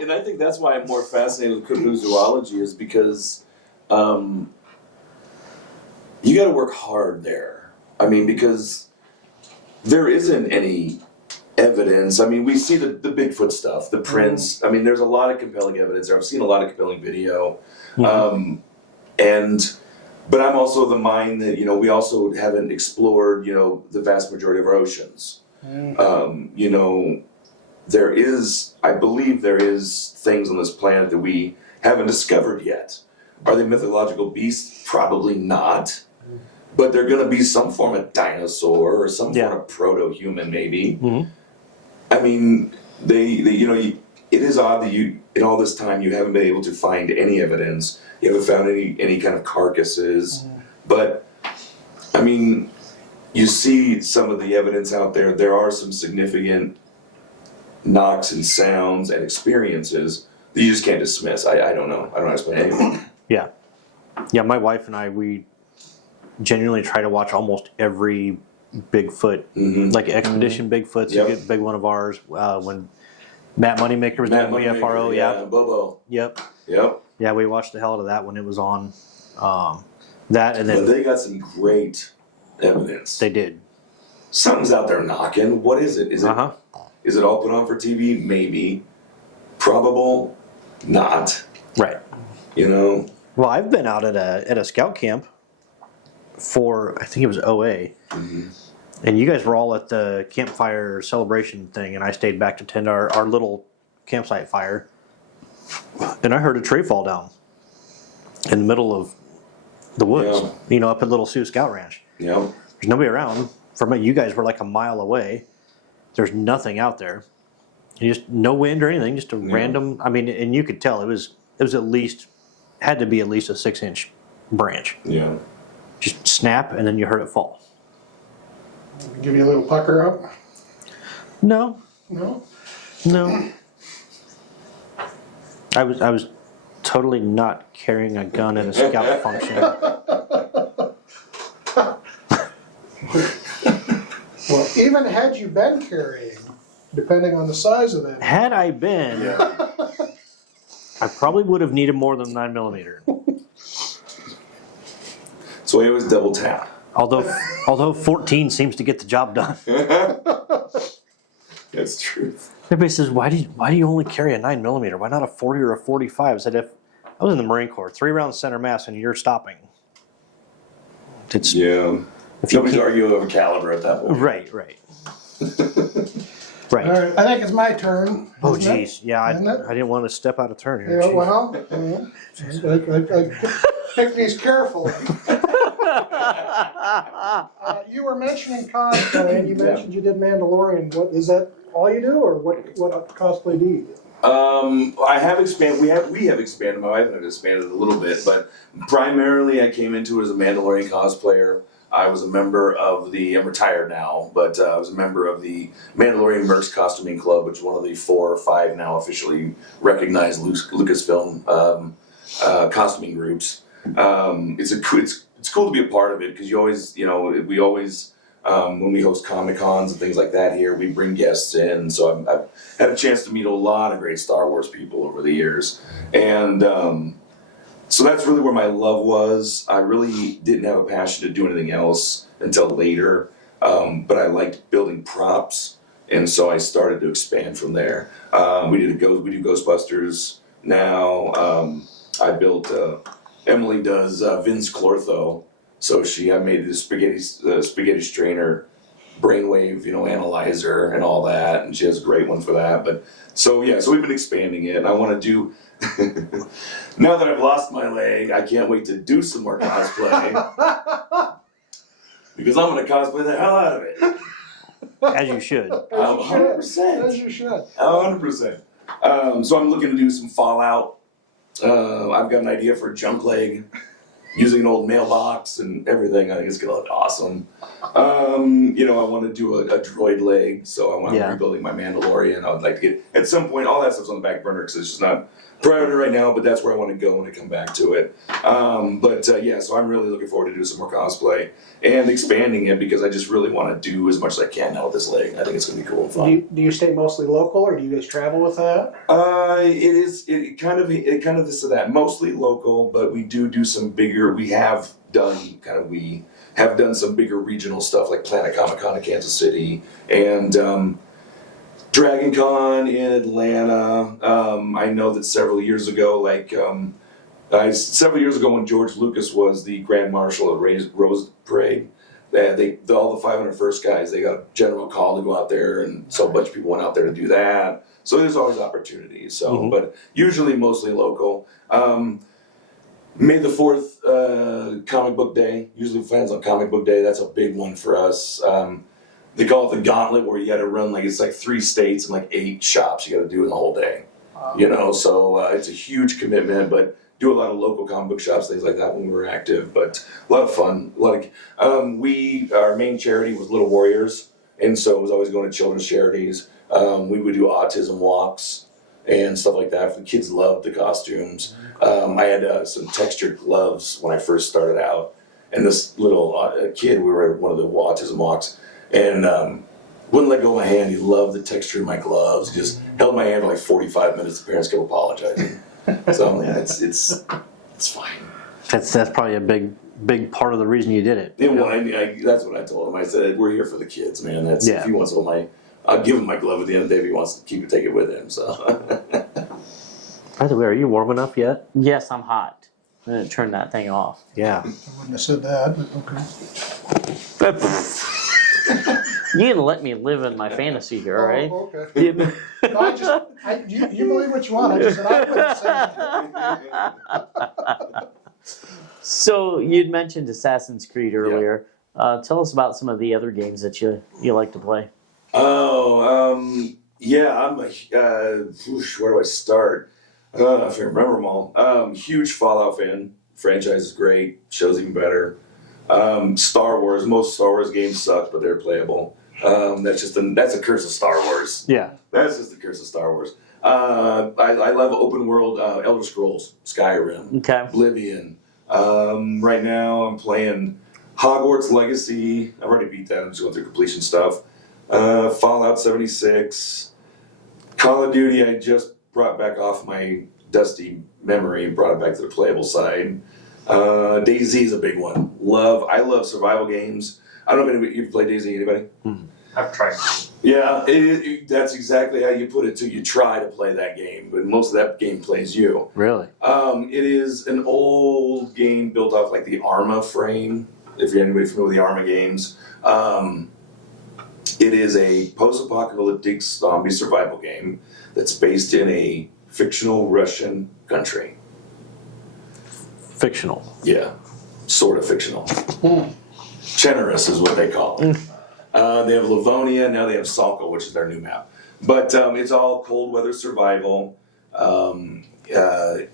And I think that's why I'm more fascinated with cryptozoology is because you got to work hard there. I mean, because there isn't any evidence. I mean, we see the Bigfoot stuff, the prints. I mean, there's a lot of compelling evidence there. I've seen a lot of compelling video. But I'm also of the mind that, we also haven't explored, the vast majority of our oceans. I believe there is things on this planet that we haven't discovered yet. Are they mythological beasts? Probably not. But they're going to be some form of dinosaur or some form of proto-human, maybe. I mean, it is odd that in all this time you haven't been able to find any evidence. You haven't found any kind of carcasses. But, I mean, you see some of the evidence out there. There are some significant knocks and sounds and experiences that you just can't dismiss. I don't know. I don't know how to explain anything. Yeah. Yeah, my wife and I, we genuinely try to watch almost every Bigfoot, like Expedition Bigfoots. You get a big one of ours. When Matt Moneymaker was doing BFRO, Bobo. Yep. Yeah, we watched the hell out of that when it was on. That and then But they got some great evidence. they did. Something's out there knocking. What is it? Is it all put on for TV? Maybe. Probable? Not. Right. Well, I've been out at a scout camp for, I think it was OA, And you guys were all at the campfire celebration thing, and I stayed back to tend our little campsite fire. And I heard a tree fall down in the middle of the woods, up at Little Sioux Scout Ranch. Yeah. There's nobody around. From it, you guys were like a mile away. There's nothing out there. And just no wind or anything, just a random. I mean, and you could tell it was had to be at least a 6-inch branch. Yeah. Just snap, and then you heard it fall. Give you a little pucker up? No, No? I was totally not carrying a gun at a scout function. Well, even had you been carrying, depending on the size of that. Had I been, I probably would have needed more than 9mm. So it was double tap. Although 14 seems to get the job done. That's true. Everybody says, why do you only carry a 9mm? Why not a 40 or a 45? I said, if I was in the Marine Corps, 3-round center mass, and you're stopping. It's Nobody's arguing over caliber at that point. Right. Right. All right, I think it's my turn. Oh, isn't it? geez. Yeah, I didn't want to step out of turn here. Yeah, Geez. well, I pick these carefully. You were mentioning cosplay, and you mentioned you did Mandalorian. What is that? All you do, or what cosplay do you do? I have expanded. We have expanded. My wife and I have expanded a little bit, but primarily I came into it as a Mandalorian cosplayer. I was a member of I'm retired now, but I was a member of the Mandalorian Mercs Costuming Club, which is one of the 4 or 5 now officially recognized Lucasfilm costuming groups. It's cool to be a part of it because you always, we always, when we host Comic Cons and things like that here, we bring guests in. So I've had a chance to meet a lot of great Star Wars people over the years. And so that's really where my love was. I really didn't have a passion to do anything else until later, but I liked building props. And so I started to expand from there. We do Ghostbusters now. I built... Emily does Vince Clortho, so I made the spaghetti strainer brainwave, analyzer and all that, and she has a great one for that. But so we've been expanding it, and I want to do. Now that I've lost my leg, I can't wait to do some more cosplay because I'm going to cosplay the hell out of it. As you should. 100%. As you should. 100%. So I'm looking to do some Fallout. I've got an idea for a junk leg using an old mailbox and everything. I think it's gonna look awesome. I want to do a droid leg, so I want to rebuilding my Mandalorian. I would like to get at some point. All that stuff's on the back burner because it's just not priority right now. But that's where I want to go when I come back to it. So I'm really looking forward to do some more cosplay and expanding it because I just really want to do as much as I can now with this leg. I think it's gonna be cool and fun. Do you stay mostly local, or do you guys travel with that? It kind of this or that. Mostly local, but we do some bigger. We have done some bigger regional stuff like Planet Comic Con in Kansas City and Dragon Con in Atlanta. I know that several years ago when George Lucas was the Grand Marshal of Rose Parade, all the 501st guys, they got a general call to go out there, and so a bunch of people went out there to do that. So there's always opportunities. So, but usually mostly local. May the 4th, Comic Book Day. Usually plans on Comic Book Day. That's a big one for us. They call it the gauntlet, where you got to run it's 3 states and 8 shops you got to do in the whole day. So it's a huge commitment, but do a lot of local comic book shops, things like that when we were active. But a lot of fun. Our main charity was Little Warriors, and so it was always going to children's charities. We would do autism walks and stuff like that. The kids loved the costumes. I had some textured gloves when I first started out, and this little kid, we were at one of the autism walks, and wouldn't let go of my hand. He loved the texture of my gloves. He just held my hand for 45 minutes. The parents kept apologizing. So it's fine. That's probably a big part of the reason you did it. That's what I told him. I said, we're here for the kids, man. If he wants I'll give him my glove at the end of the day if he wants to take it with him. So. By the way, are you warm enough yet? Yes, I'm hot. I'm gonna turn that thing off. Yeah. I wouldn't have said that, but okay. You can let me live in my fantasy here, all right? Oh, okay. Yeah. No, you believe what you want. I just said I wouldn't say. So you'd mentioned Assassin's Creed earlier. Tell us about some of the other games that you like to play. Yeah, I'm a, where do I start? I don't know if I remember them all. Huge Fallout fan. Franchise is great. Show's even better. Star Wars. Most Star Wars games suck, but they're playable. That's a curse of Star Wars. Yeah. That's just the curse of Star Wars. I love open world Elder Scrolls, Skyrim, Okay. Oblivion. Right now I'm playing Hogwarts Legacy. I've already beat that. I'm just going through completion stuff. Fallout 76. Call of Duty I just brought back off my dusty memory and brought it back to the playable side. DayZ is a big one. I love survival games. I don't know if anybody, you've played DayZ, anybody? I've tried. Yeah, that's exactly how you put it too. You try to play that game, but most of that game plays you. Really? It is an old game built off like the Arma frame, if you're anybody familiar with the Arma games. It is a post-apocalyptic zombie survival game that's based in a fictional Russian country. Fictional. Yeah, sort of fictional. Generous is what they call it. They have Livonia, now they have Salko, which is their new map. But it's all cold weather survival.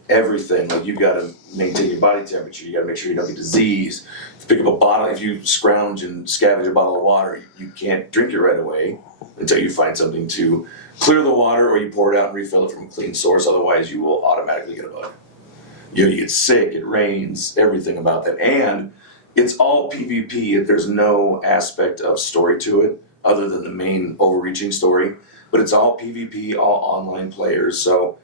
Everything, like you've got to maintain your body temperature, you got to make sure you don't get disease. If you pick up a bottle, if you scrounge and scavenge a bottle of water, you can't drink it right away until you find something to clear the water, or you pour it out and refill it from a clean source. Otherwise, you will automatically get a bug. You get sick, it rains, everything about that. And it's all PvP. There's no aspect of story to it other than the main overreaching story. But it's all PvP, all online players. So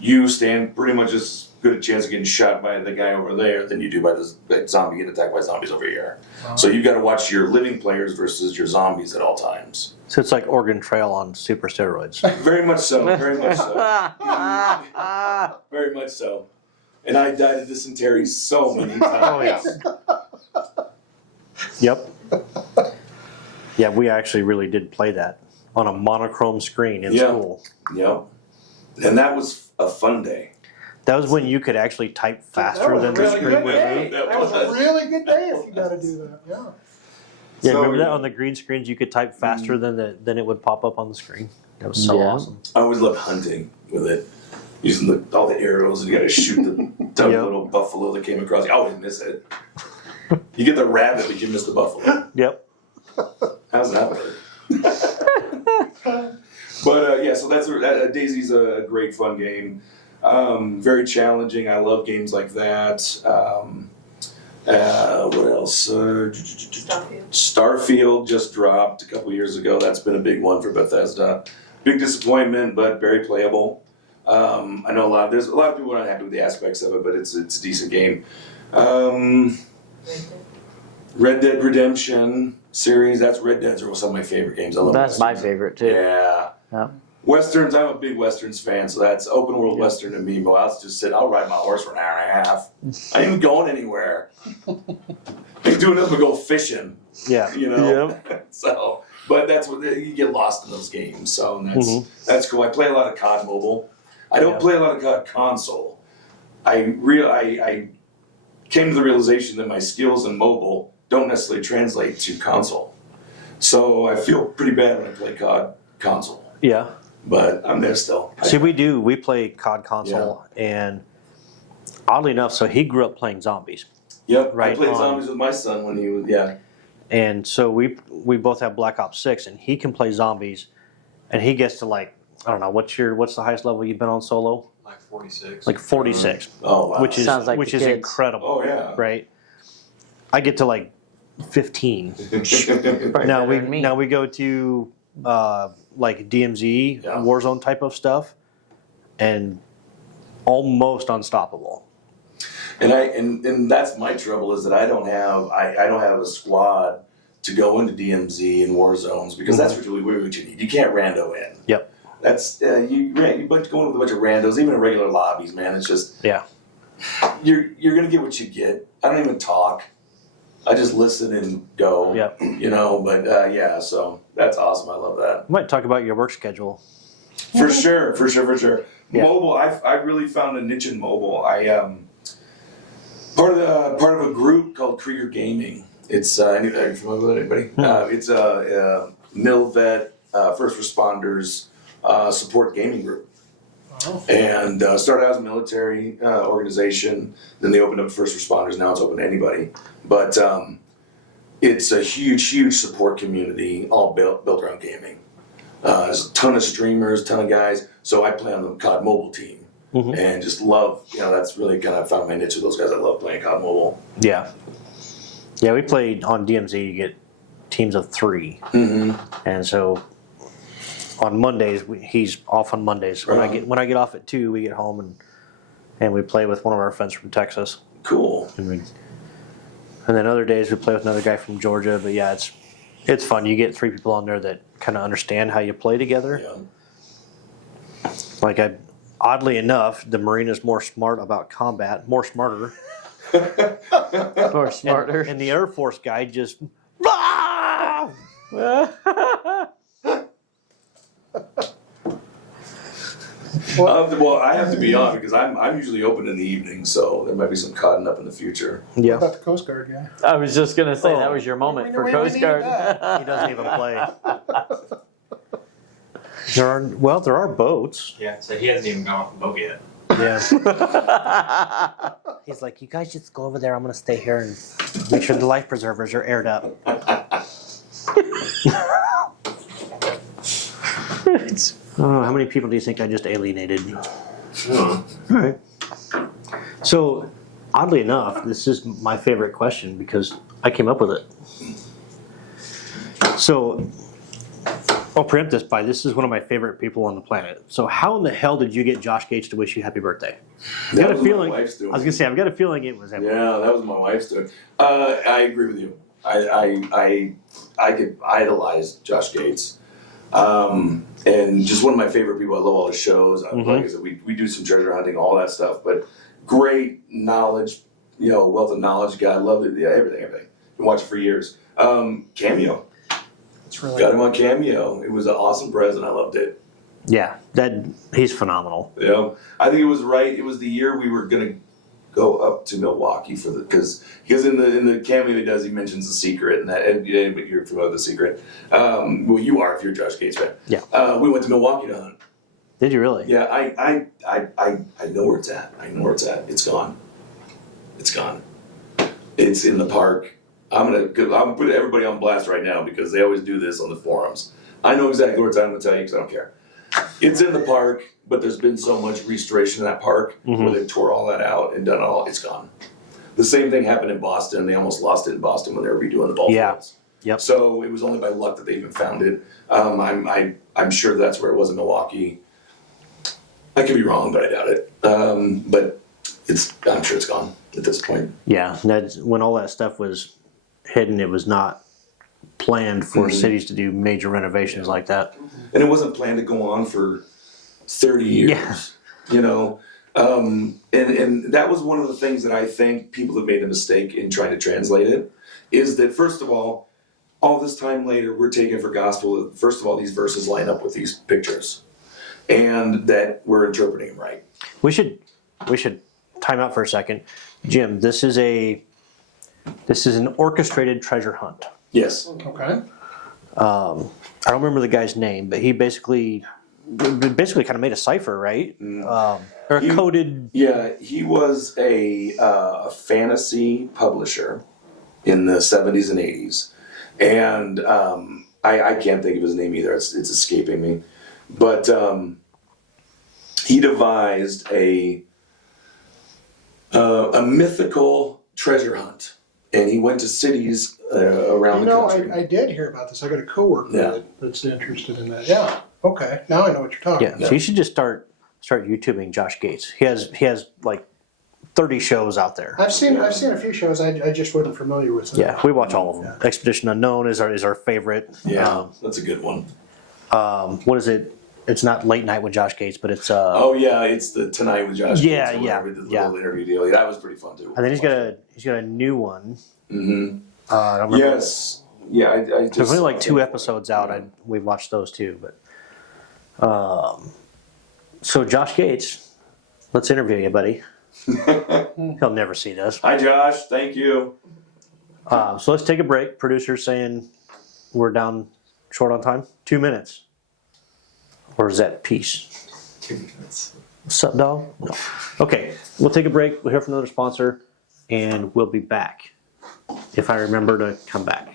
you stand pretty much as good a chance of getting shot by the guy over there than you do by the zombie getting attacked by zombies over here. So you've got to watch your living players versus your zombies at all times. So it's like Oregon Trail on super steroids. Very much so. Very much so. Very much so. And I died of dysentery so many times. Oh, yeah. Yep. Yeah, we actually really did play that on a monochrome screen in school. Yep. And that was a fun day. That was when you could actually type faster than the screen would move. That was a really good day if you got to do that. Yeah. Yeah, So, remember that on the green screens you could type faster than it would pop up on the screen. That was so awesome. I always loved hunting with it. Using all the arrows, and you got to shoot the dumb little buffalo that came across. You always miss it. You get the rabbit, but you miss the buffalo. Yep. How's that work? But yeah, so that's DayZ's a great fun game. Very challenging. I love games like that. What else? Starfield just dropped a couple years ago. That's been a big one for Bethesda. Big disappointment, but very playable. I know there's a lot of people are not happy with the aspects of it, but it's a decent game. Red Dead Redemption series, Red Dead's are some of my favorite games. I love That's my Westerns. favorite too. Yeah. Yep. Westerns, I'm a big Westerns fan, so that's open world Western to me. But I'll ride my horse for an hour and a half. I ain't even going anywhere. Ain't doing nothing but go fishing. Yeah. You know? So, but that's what you get lost in those games. So that's cool. I play a lot of COD mobile. I don't play a lot of COD console. I came to the realization that my skills in mobile don't necessarily translate to console. So I feel pretty bad when I play COD console. Yeah. But I'm there still. See, we play COD console, and oddly enough, so he grew up playing zombies. Yep. Right I played on. zombies with my son when he was And so we both have Black Ops 6, and he can play zombies, and he gets to I don't know, what's the highest level you've been on solo? Like 46. Like 46. Oh wow. Which is Sounds like the kids. incredible. Oh yeah. Right? I get to 15. Right now better than me. we go to DMZ Warzone type of stuff, and almost unstoppable. And that's my trouble is that I don't have a squad to go into DMZ and war zones because that's really what you need. You can't rando in. Yep. That's you going with a bunch of randos, even in regular lobbies, man. It's just you're gonna get what you get. I don't even talk. I just listen and go. Yep. You know, but yeah, so that's awesome. I love that. We might talk about your work schedule. For sure. Yeah. Mobile, I've really found a niche in mobile. I part of a group called Krieger Gaming. It's are you familiar with anybody? It's a mill vet, first responders support gaming group. Oh. And started out as a military organization. Then they opened up first responders. Now it's open to anybody. But it's a huge support community, all built around gaming. There's a ton of streamers, ton of guys. So I play on the COD Mobile team, and just love. That's really kind of found my niche with those guys. I love playing COD Mobile. Yeah. Yeah, we played on DMZ. You get teams of 3, and so on Mondays he's off on Mondays. When I get off at 2, we get home and we play with one of our friends from Texas. Cool. And then other days we play with another guy from Georgia. But yeah, it's fun. You get 3 people on there that kind of understand how you play together. Yeah. Like oddly enough, the Marine is more smart about combat, more smarter. Or smarter. And the Air Force guy just. Well, I have to be on because I'm usually open in the evening, so there might be some cotton up in the future. What Yeah, about the Coast Guard guy? I was just gonna say that Oh. was your moment for We Coast needed Guard. that. he doesn't even play. There are boats. Yeah, so he hasn't even gone off the boat yet. Yeah. He's like, you guys just go over there. I'm gonna stay here and make sure the life preservers are aired up. Oh, how many people do you think I just alienated? All right. So, oddly enough, this is my favorite question because I came up with it. So, I'll preempt this by this is one of my favorite people on the planet. So, how in the hell did you get Josh Gates to wish you happy birthday? I've got a feeling. I was gonna say I've got a feeling it was him. Yeah, that was my wife's doing. I agree with you. I could idolize Josh Gates. And just one of my favorite people. I love all his shows. Like I said, we do some treasure hunting, all that stuff. But great knowledge, wealth of knowledge guy. I love it. Yeah, everything. Been watching for years. Cameo. It's really Got him on Cameo. It was an awesome present. I loved it. Yeah, he's phenomenal. I think it was right. It was the year we were gonna go up to Milwaukee because in the cameo he does, he mentions The Secret and you're familiar with The Secret. Well, you are if you're a Josh Gates fan. Yeah. We went to Milwaukee to hunt. Did you really? Yeah, I know where it's at. I know where it's at. It's gone. It's gone. It's in the park. I'm gonna put everybody on blast right now because they always do this on the forums. I know exactly where it's at. I'm gonna tell you because I don't care. It's in the park, but there's been so much restoration in that park where they tore all that out and done all. It's gone. The same thing happened in Boston. They almost lost it in Boston when they were redoing the ball fields. Yep. So it was only by luck that they even found it. I'm sure that's where it was in Milwaukee. I could be wrong, but I doubt it. But I'm sure it's gone at this point. Yeah, when all that stuff was hidden, it was not planned for cities to do major renovations like that. And it wasn't planned to go on for 30 years. Yeah. And that was one of the things that I think people have made a mistake in trying to translate it, is that first of all this time later, we're taking for gospel that first of all, these verses line up with these pictures and that we're interpreting them right. We should time out for a second. Jim, this is an orchestrated treasure hunt. Yes. okay. I don't remember the guy's name, but he basically kind of made a cipher, right? Or a coded. Yeah, he was a fantasy publisher in the 70s and 80s. And I can't think of his name either. It's escaping me. But he devised a mythical treasure hunt. And he went to cities around the country. I did hear about this. I got a coworker that's interested in that. Yeah. Okay. Now I know what you're talking about. So you should just start YouTubing Josh Gates. He has like 30 shows out there. I've seen a few shows. I just wasn't familiar with them. Yeah, we watch all of them. Expedition Unknown is our favorite. Yeah, that's a good one. What is it? It's not Late Night with Josh Gates, but it's it's the Tonight with Josh Gates. Yeah. The little interview deal. That was pretty fun too. And then he's got a new one. I don't remember. Yes. Yeah, I just. There's only like 2 episodes out. We watched those too, but so Josh Gates, let's interview you, buddy. He'll never see this. Hi, Josh. Thank you. So let's take a break. Producer's saying we're down short on time. 2 minutes. Or is that peace? 2 minutes. What's up, dog? No. Okay, we'll take a break. We'll hear from another sponsor, and we'll be back. If I remember to come back.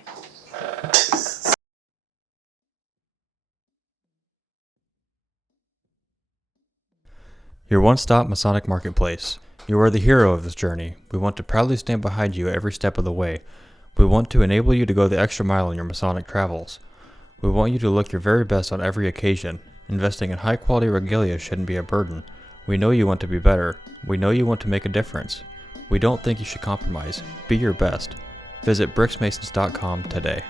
Your one-stop Masonic marketplace. You are the hero of this journey. We want to proudly stand behind you every step of the way. We want to enable you to go the extra mile in your Masonic travels. We want you to look your very best on every occasion. Investing in high-quality regalia shouldn't be a burden. We know you want to be better. We know you want to make a difference. We don't think you should compromise. Be your best. Visit bricksmasons.com today.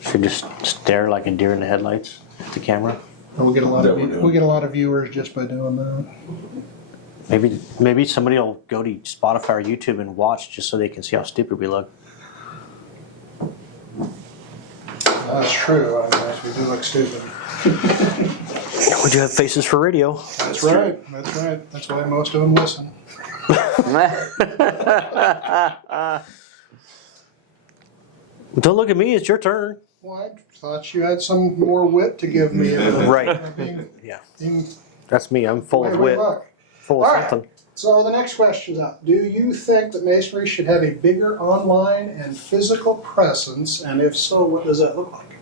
Should just stare like a deer in the headlights at the camera. And we get a lot That of we're doing. we get a lot of viewers just by doing that. Maybe somebody will go to Spotify or YouTube and watch just so they can see how stupid we look. That's true. I mean, we do look stupid. Would you have faces for radio? That's right. That's right. That's why most of them listen. Don't look at me. It's your turn. Well, I thought you had some more wit to give me. Right. Being, Yeah. being That's me. I'm full of way wit. luck. Full of All right. something. So the next question's up. Do you think that Masonry should have a bigger online and physical presence? And if so, what does that look like?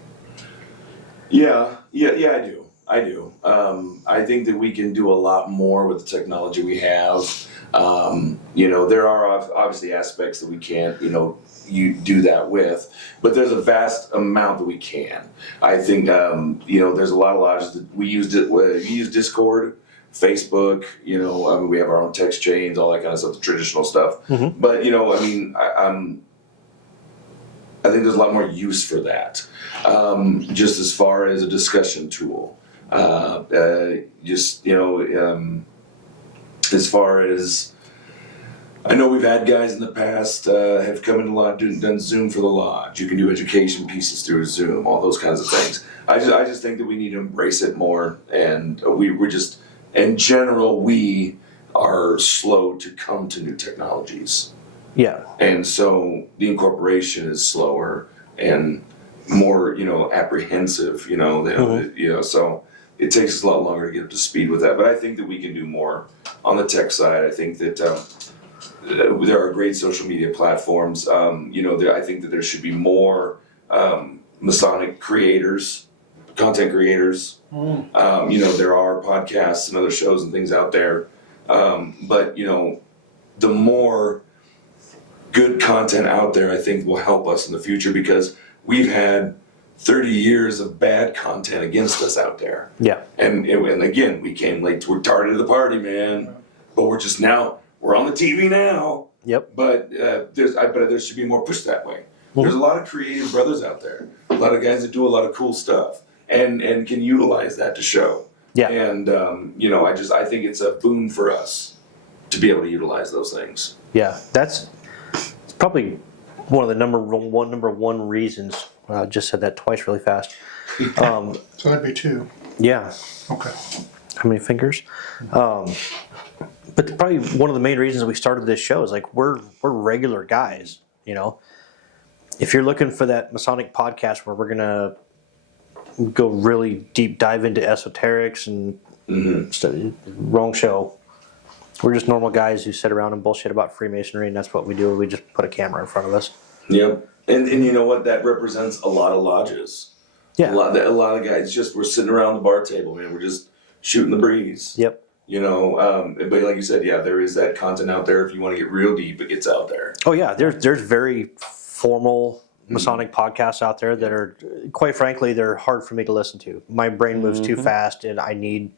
Yeah, I do. I think that we can do a lot more with the technology we have. There are obviously aspects that we can't, you do that with, but there's a vast amount that we can. I think, there's a lot of lodges that we use Discord, Facebook, we have our own text chains, all that kind of stuff, the traditional stuff. Mm-hmm. But, I think there's a lot more use for that. Just as far as a discussion tool. As far as, I know we've had guys in the past have come in a lot, done Zoom for the lodge. You can do education pieces through Zoom, all those kinds of things. I just think that we need to embrace it more, and we're just, in general, we are slow to come to new technologies. Yeah. And so the incorporation is slower and more, apprehensive, so it takes us a lot longer to get up to speed with that. But I think that we can do more on the tech side. I think that there are great social media platforms. I think that there should be more Masonic creators, content creators. There are podcasts and other shows and things out there. But the more good content out there, I think will help us in the future, because we've had 30 years of bad content against us out there. Yeah. And again, we came late. We're tardy to the party, man. But we're on the TV now. Yep. But there should be more push that way. There's a lot of creative brothers out there. A lot of guys that do a lot of cool stuff and can utilize that to show. Yeah. And I think it's a boon for us to be able to utilize those things. Yeah. It's probably one of the number one reasons. I just said that twice really fast. So that'd be 2. Yeah. Okay. How many fingers? But probably one of the main reasons we started this show is like we're regular guys, If you're looking for that Masonic podcast where we're gonna go really deep dive into esoterics and stuff, wrong show. We're just normal guys who sit around and bullshit about Freemasonry, and that's what we do. We just put a camera in front of us. Yep. And you know what? That represents a lot of lodges. Yeah. A lot of guys we're sitting around the bar table, man. We're just shooting the breeze. Yep. But like you said, yeah, there is that content out there. If you want to get real deep, it gets out there. Oh yeah, there's very formal Masonic podcasts out there that are, quite frankly, they're hard for me to listen to. My brain moves too fast, and I need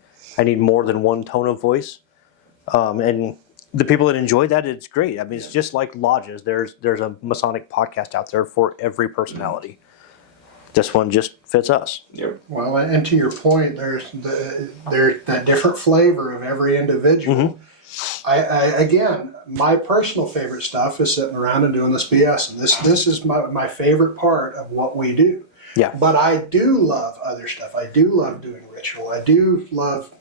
more than one tone of voice. And the people that enjoy that, it's great. I mean, it's just like lodges. There's a Masonic podcast out there for every personality. This one just fits us. Yep. Well, and to your point, there's that different flavor of every individual. Again, my personal favorite stuff is sitting around and doing this BS, and this is my favorite part of what we do. Yeah. But I do love other stuff. I do love doing ritual. I do love,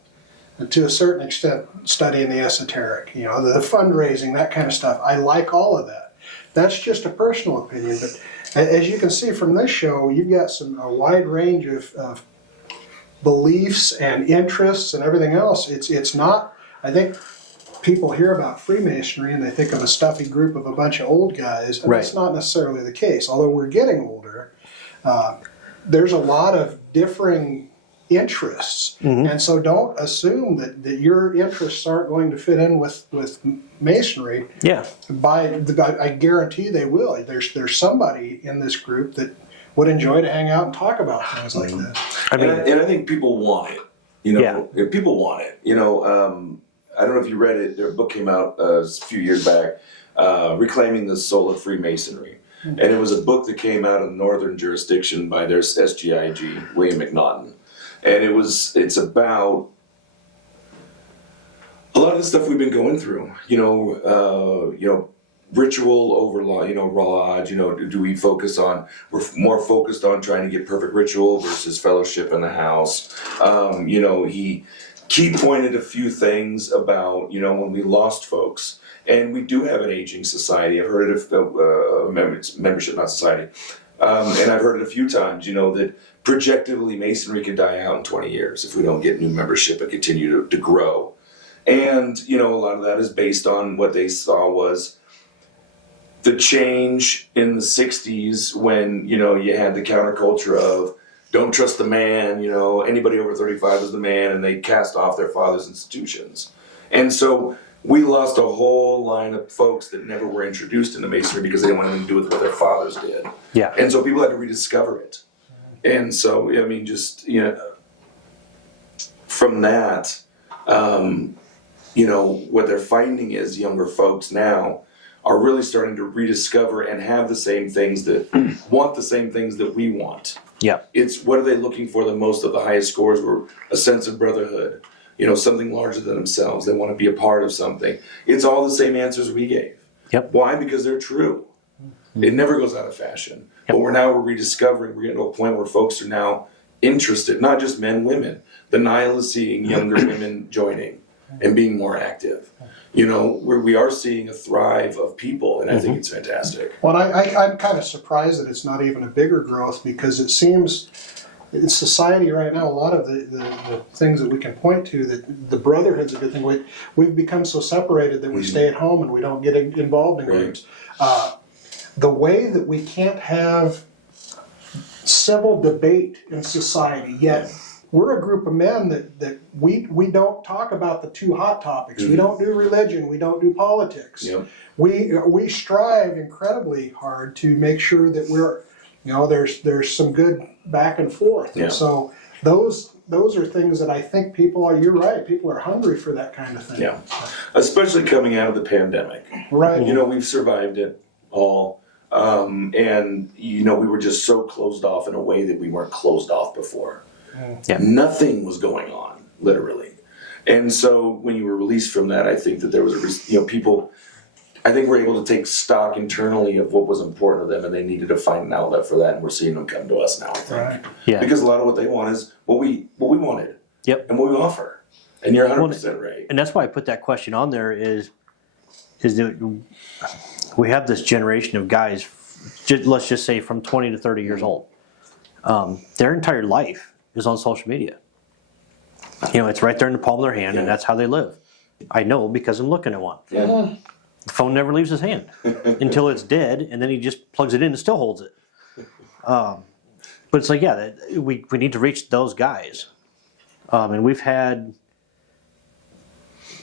to a certain extent, studying the esoteric. You know, the fundraising, that kind of stuff. I like all of that. That's just a personal opinion, but as you can see from this show, you've got a wide range of beliefs and interests and everything else. It's not, I think people hear about Freemasonry and they think of a stuffy group of a bunch of old guys, and that's not necessarily the case. Although we're getting older, there's a lot of differing interests, and so don't assume that your interests aren't going to fit in with Masonry. Yeah. I guarantee they will. There's somebody in this group that would enjoy to hang out and talk about things like that. I mean, and I think people want it. You know, people want it. You know, I don't know if you read it. Their book came out a few years back, Reclaiming the Soul of Freemasonry. And it was a book that came out of Northern jurisdiction by their SGIG, William McNaughton. And it's about a lot of the stuff we've been going through, ritual over law, lodge, do we we're more focused on trying to get perfect ritual versus fellowship in the house. He pointed a few things about, when we lost folks, and we do have an aging society. I've heard it of membership, not society. And I've heard it a few times, that projectively Masonry can die out in 20 years if we don't get new membership and continue to grow. And, a lot of that is based on what they saw was the change in the 60s when, you had the counterculture of don't trust the man, anybody over 35 is the man, and they cast off their father's institutions. And so we lost a whole line of folks that never were introduced into Masonry because they didn't want anything to do with what their fathers did. Yeah. And so people had to rediscover it. And so, from that, what they're finding is younger folks now are really starting to rediscover and have the same things that want the same things that we want. Yeah. It's what are they looking for the most of the highest scores were a sense of brotherhood, something larger than themselves. They want to be a part of something. It's all the same answers we gave. Yep. Why? Because they're true. It never goes out of fashion. Yep. But we're rediscovering, we're getting to a point where folks are now interested, not just men, women. The Nile is seeing younger women joining and being more active. We are seeing a thrive of people, and I think it's fantastic. Well, I'm kind of surprised that it's not even a bigger growth, because it seems in society right now, a lot of the things that we can point to, that the brotherhood's a good thing. We've become so separated that we stay at home and we don't get involved in groups. The way that we can't have civil debate in society, yet we're a group of men that we don't talk about the two hot topics. We don't do religion. We don't do politics. Yep. We strive incredibly hard to make sure that we're, there's some good back and forth. Yeah. And so those are things that I think you're right, people are hungry for that kind of thing. Yeah, especially coming out of the pandemic. Right. We've survived it all. And we were just so closed off in a way that we weren't closed off before. Yeah. Nothing was going on, literally. And so when you were released from that, I think that there was people, I think we're able to take stock internally of what was important to them, and they needed to find an outlet for that, and we're seeing them come to us now, I think. Right. Yeah. Because a lot of what they want is what we wanted. Yep. And what we offer. And you're 100% right. And that's why I put that question on there is that we have this generation of guys, let's just say from 20 to 30 years old. Their entire life is on social media. It's right there in the palm of their hand, and that's how they live. I know because I'm looking at one. Yeah. The phone never leaves his hand until it's dead, and then he just plugs it in and still holds it. But it's like, we need to reach those guys. And we've had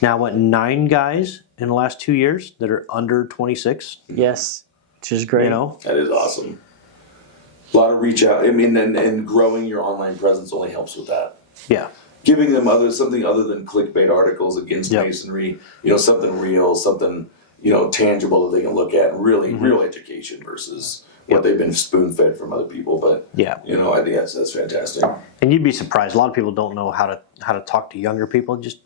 now, 9 guys in the last 2 years that are under 26? Yes, which is great. That is awesome. A lot of reach out. I mean, and growing your online presence only helps with that. Yeah. Giving them something other than clickbait articles against masonry, something real, something, tangible that they can look at, and really real education versus what they've been spoon-fed from other people. But, I think that's fantastic. And you'd be surprised. A lot of people don't know how to talk to younger people. Just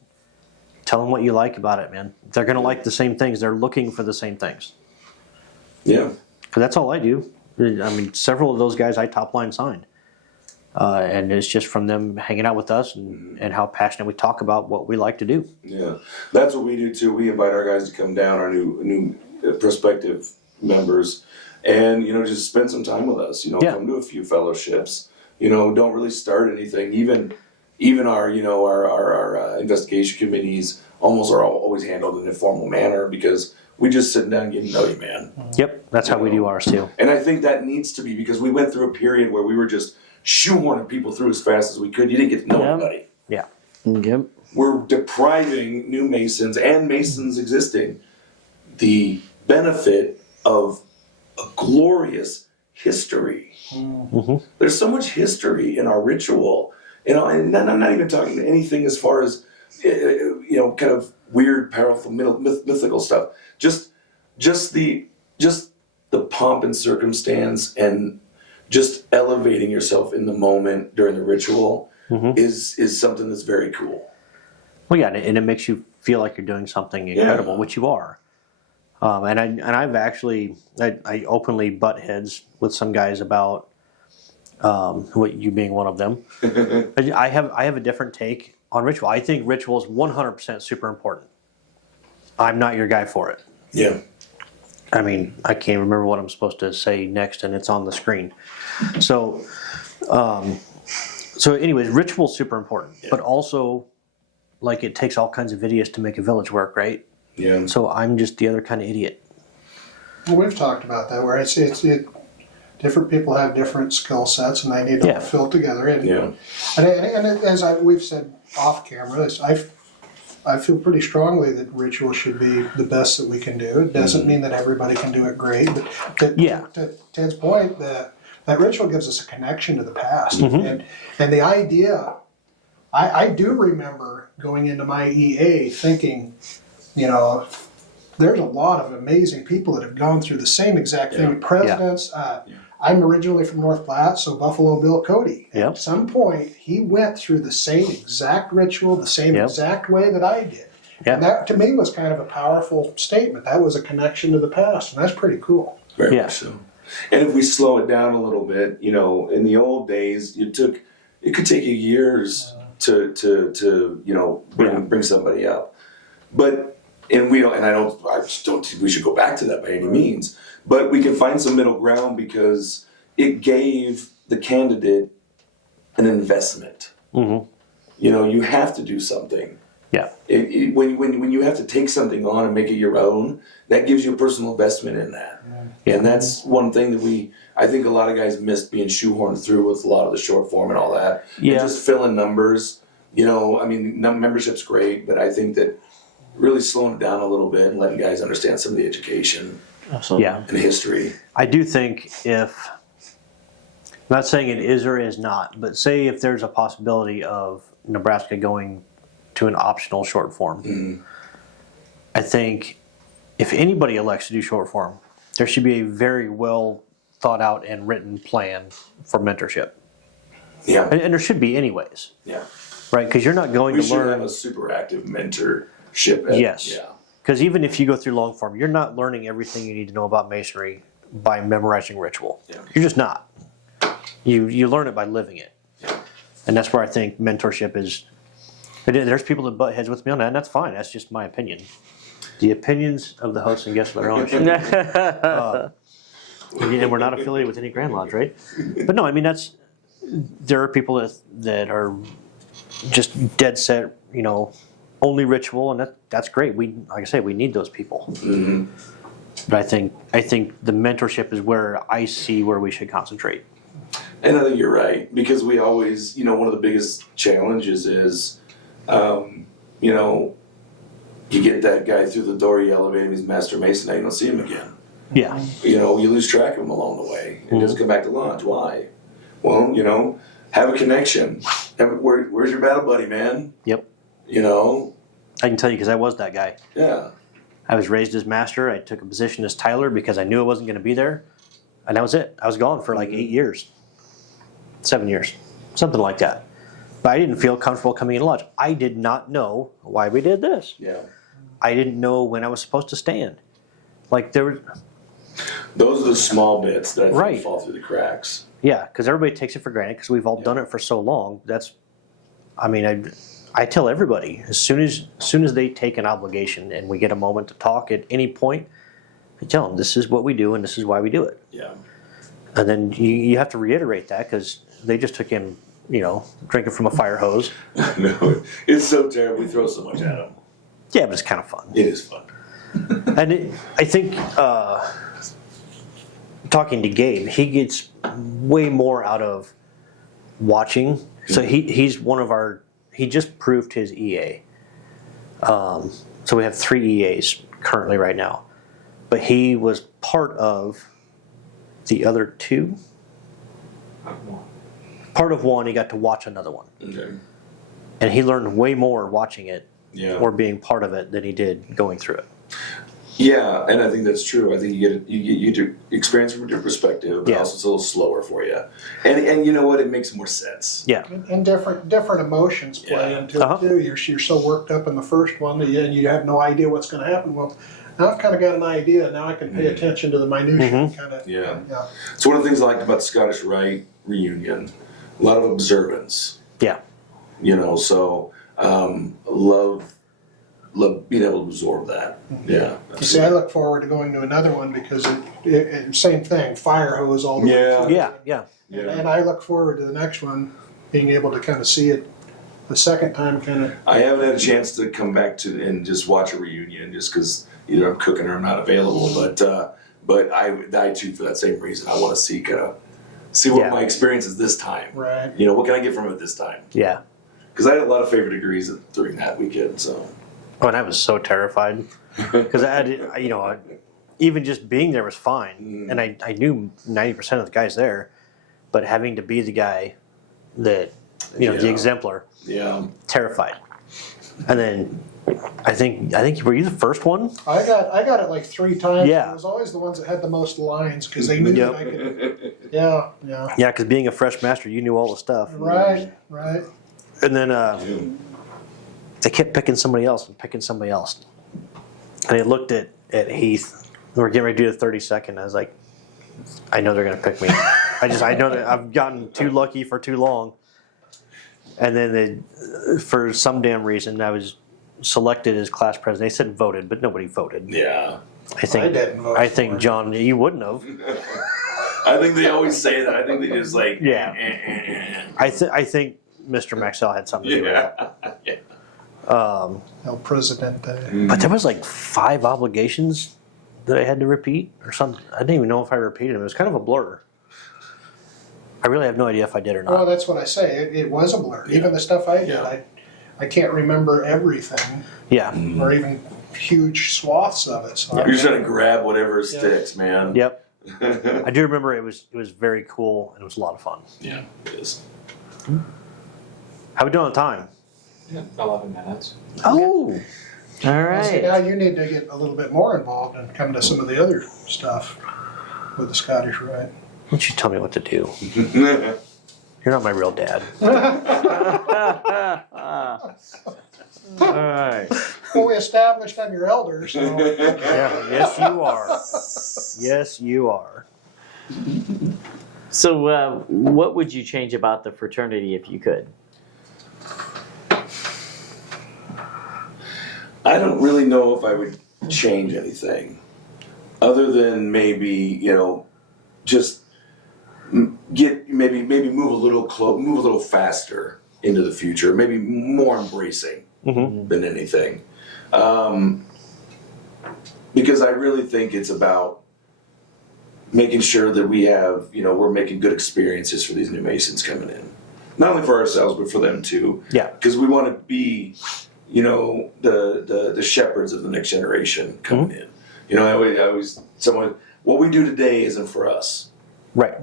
tell them what you like about it, man. They're going to like the same things. They're looking for the same things. Yeah. Because that's all I do. I mean, several of those guys I top line signed. And it's just from them hanging out with us and how passionate we talk about what we like to do. Yeah, that's what we do too. We invite our guys to come down, our new prospective members, and just spend some time with us. Come to a few fellowships. Don't really start anything. Even our our investigation committees almost are always handled in a formal manner because we just sit down and get to know you, man. Yep, that's how we do ours too. And I think that needs to be because we went through a period where we were just shoehorning people through as fast as we could. You didn't get to know anybody. Yeah. Yep. We're depriving new Masons and Masons existing the benefit of a glorious history. Mm-hmm. There's so much history in our ritual, and I'm not even talking anything as far as kind of weird, powerful, mythical stuff. Just the pomp and circumstance and just elevating yourself in the moment during the ritual is something that's very cool. Well, yeah, and it makes you feel like you're doing something incredible, which you are. I've actually I openly butt heads with some guys about what you being one of them. I have a different take on ritual. I think ritual is 100% super important. I'm not your guy for it. Yeah. I mean, I can't remember what I'm supposed to say next, and it's on the screen. So, anyways, ritual's super important, but also, like, it takes all kinds of idiots to make a village work, right? Yeah. So I'm just the other kind of idiot. Well, we've talked about that, where it's different people have different skill sets, and they need to fill together. And as we've said off camera, I feel pretty strongly that ritual should be the best that we can do. It doesn't mean that everybody can do it great, but to Ted's point, that ritual gives us a connection to the past. And the idea, I do remember going into my EA thinking, there's a lot of amazing people that have gone through the same exact thing. Presidents, I'm originally from North Platte, so Buffalo Bill Cody. At some point, he went through the same exact ritual, the same exact way that I did. And that, to me, was kind of a powerful statement. That was a connection to the past, and that's pretty cool. Very much so. And if we slow it down a little bit, in the old days, it could take you years to bring somebody up. But I just don't think we should go back to that by any means. But we can find some middle ground because it gave the candidate an investment. You have to do something. Yeah. When you have to take something on and make it your own, that gives you a personal investment in that. And that's one thing that I think a lot of guys missed being shoehorned through with a lot of the short form and all that. Yeah. And just filling numbers. Membership's great, but I think that really slowing it down a little bit and letting guys understand some of the education. Absolutely. Yeah. And history. I do think I'm not saying it is or is not, but say if there's a possibility of Nebraska going to an optional short form, I think if anybody elects to do short form, there should be a very well thought out and written plan for mentorship. Yeah. And there should be anyways. Yeah. Right? Because you're not going We to should learn. have a super active mentorship. Yes. Yeah. Because even if you go through long form, you're not learning everything you need to know about masonry by memorizing ritual. Yeah. You're just not. You learn it by living it. Yeah. And that's where I think mentorship is. There's people that butt heads with me on that, and that's fine. That's just my opinion. The opinions of the hosts and guests of their own. And we're not affiliated with any Grand Lodge, right? But no, I mean, there are people that are just dead set, only ritual, and that's great. Like I say, we need those people. But I think the mentorship is where I see where we should concentrate. And I think you're right, because we always, one of the biggest challenges is, you get that guy through the door, you elevate him, he's Master Mason, now you don't see him again. Yeah. You know, you lose track of them along the way. And just come back to lunch. Why? Well, you know, have a connection. Where's your battle buddy, man? Yep. You know? I can tell you because I was that guy. Yeah. I was raised as master. I took a position as Tyler because I knew I wasn't going to be there. And that was it. I was gone for like 8 years. 7 years. Something like that. But I didn't feel comfortable coming in lunch. I did not know why we did this. Yeah. I didn't know when I was supposed to stand. Like there were... Those are the small bits that I think Right. fall through the cracks. Yeah, because everybody takes it for granted because we've all done it for so long. I tell everybody as soon as they take an obligation and we get a moment to talk at any point, I tell them this is what we do and this is why we do it. Yeah. And then you have to reiterate that because they just took in, drinking from a fire hose. No, it's so terrible. We throw so much at them. Yeah, but it's kind of fun. It is fun. And I think talking to Gabe, he gets way more out of watching. So he's one of our. He just proved his EA. So we have 3 EAs currently right now, but he was part of the other 2. Part of one, he got to watch another one, Okay. and he learned way more watching it Yeah. or being part of it than he did going through it. Yeah, and I think that's true. I think you get to experience from a different perspective, but Yeah. also it's a little slower for you. And you know what? It makes more sense. Yeah, And different emotions play Yeah. into it too. You're so worked up in the first one that you have no idea what's going to happen. Well, now I've kind of got an idea. Now I can pay attention to the minutiae. Kind of. Yeah. Yeah. It's one of the things I liked about the Scottish Rite reunion. A lot of observance. yeah. So love being able to absorb that. Yeah. You see, I look forward to going to another one because it same thing, fire hose all the way Yeah. through. Yeah. And I look forward to the next one, being able to kind of see it the second time, kind of. I haven't had a chance to come back to and just watch a reunion just because either I'm cooking or I'm not available. But I too, for that same reason, I want to see what Yeah. my experience is this time. Right. What can I get from it this time? Yeah. Because I had a lot of favorite degrees during that weekend. So Oh, and I was so terrified because even just being there was fine, and I knew 90% of the guys there, but having to be the guy that the Yeah. exemplar, yeah, terrified. And then I think were you the first one? I got it like 3 times. Yeah. It was always the ones that had the most lines because they knew Yep. that I could. Yeah. Yeah, because being a fresh master, you knew all the stuff. Right. And then they kept picking somebody else. And I looked at Heath. We were getting ready to do the 30-second. I was like, I know they're going to pick me. I know that I've gotten too lucky for too long. And then for some damn reason, I was selected as class president. They said voted, but nobody voted. yeah. I didn't vote. I think John, you wouldn't have. I think they always say that. I think they just like Yeah. I think Mr. Maxwell had something to do with it. yeah. El Presidente. But there was like 5 obligations that I had to repeat or something. I didn't even know if I repeated them. It was kind of a blur. I really have no idea if I did or not. Well, that's what I say. It was a blur. Yeah. Even the stuff I did, Yeah. I can't remember everything Yeah. or even huge swaths of it. So You're just trying to grab whatever sticks, man. Yep. I do remember it was very cool and it was a lot of fun. Yeah, it is. How we doing on time? Yeah, 11 minutes. Oh. All See, now right. you need to get a little bit more involved and come to some of the other stuff with the Scottish Rite. Why don't you tell me what to do? You're not my real dad. All right. Well, we established I'm your elder, so Yeah. Yes, you are. Yes, you are. So, what would you change about the fraternity if you could? I don't really know if I would change anything, other than maybe just maybe move a little faster into the future, maybe more embracing than anything, because I really think it's about making sure that we have we're making good experiences for these new Masons coming in, not only for ourselves but for them too. Yeah. Because we want to be the shepherds of the next generation coming in. I what we do today isn't for us. Right.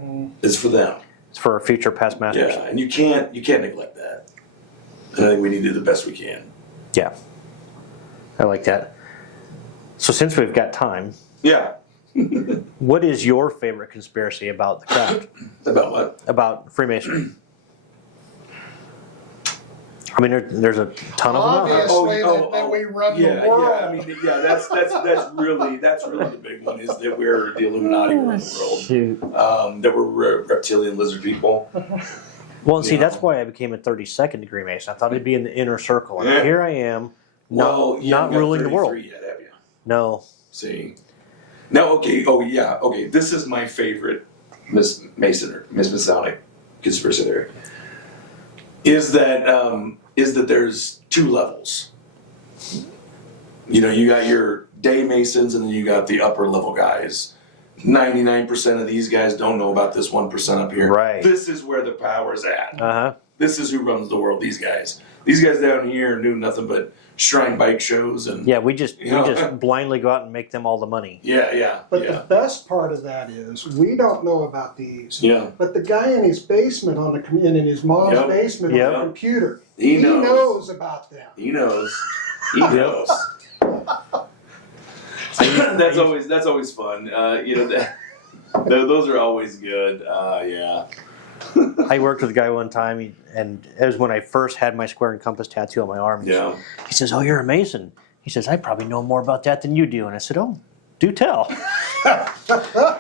It's for them. It's for our future past masters. Yeah, and you can't neglect that. And I think we need to do the best we can. Yeah. I like that. So since we've got time, Yeah. what is your favorite conspiracy about the craft? About what? About Freemasonry? I mean, there's a ton of them. Obviously, that we run the world. Yeah. I mean, yeah. That's really the big one is that we're the Illuminati run the world. Shoot. That we're reptilian lizard people. Well, see, Yeah. that's why I became a 32nd degree Mason. I thought I'd be in the inner circle, and Yeah. here I am, Well, you not haven't got ruling the world. 33 yet, have you? No. See. Now, okay. Oh, yeah. Okay. This is my favorite Miss Masonic conspiracy theory. Is that there's two levels. You know, you got your day Masons, and then you got the upper level guys. 99% of these guys don't know about this 1% up here. Right. This is where the power's at. Uh-huh. This is who runs the world. These guys. These guys down here do nothing but shrine bike shows and Yeah, we just Yeah. blindly go out and make them all the money. yeah. But the best part of that is we don't know about these. Yeah. But the guy in his basement in his mom's Yep. basement Yep. on the computer, He knows. about them. He knows. He knows. That's always fun. Those are always good. Yeah. I worked with a guy one time, and it was when I first had my square and compass tattoo on my arm. Yeah. He says, "Oh, you're a Mason." He says, "I probably know more about that than you do." And I said, "Oh, do tell.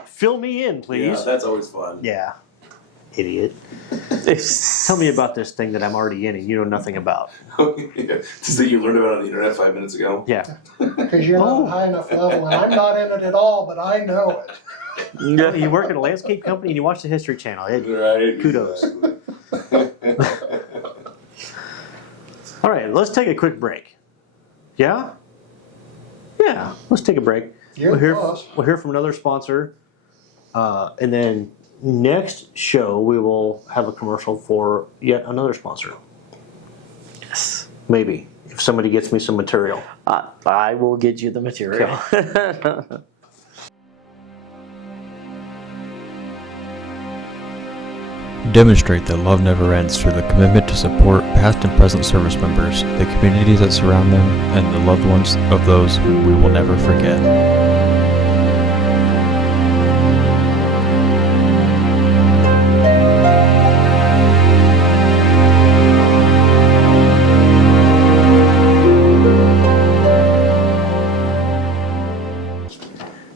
Fill me in, Yeah, please." that's always fun. Yeah. Idiot. Tell me about this thing that I'm already in and you know nothing about. This thing you learned about on the internet 5 minutes ago. Yeah. Because you're not at a high enough level, and I'm not in it at all, but I know it. You work at a landscape company and you watch the History Channel. Right. Kudos. Exactly. All right, let's take a quick break. Yeah? Yeah, let's take a break. You're We'll hear, the boss. we'll hear from another sponsor. And then next show, we will have a commercial for yet another sponsor. Yes. Maybe, if somebody gets me some material. I will get you the material. Demonstrate that love never ends through the commitment to support past and present service members, the communities that surround them, and the loved ones of those whom we will never forget.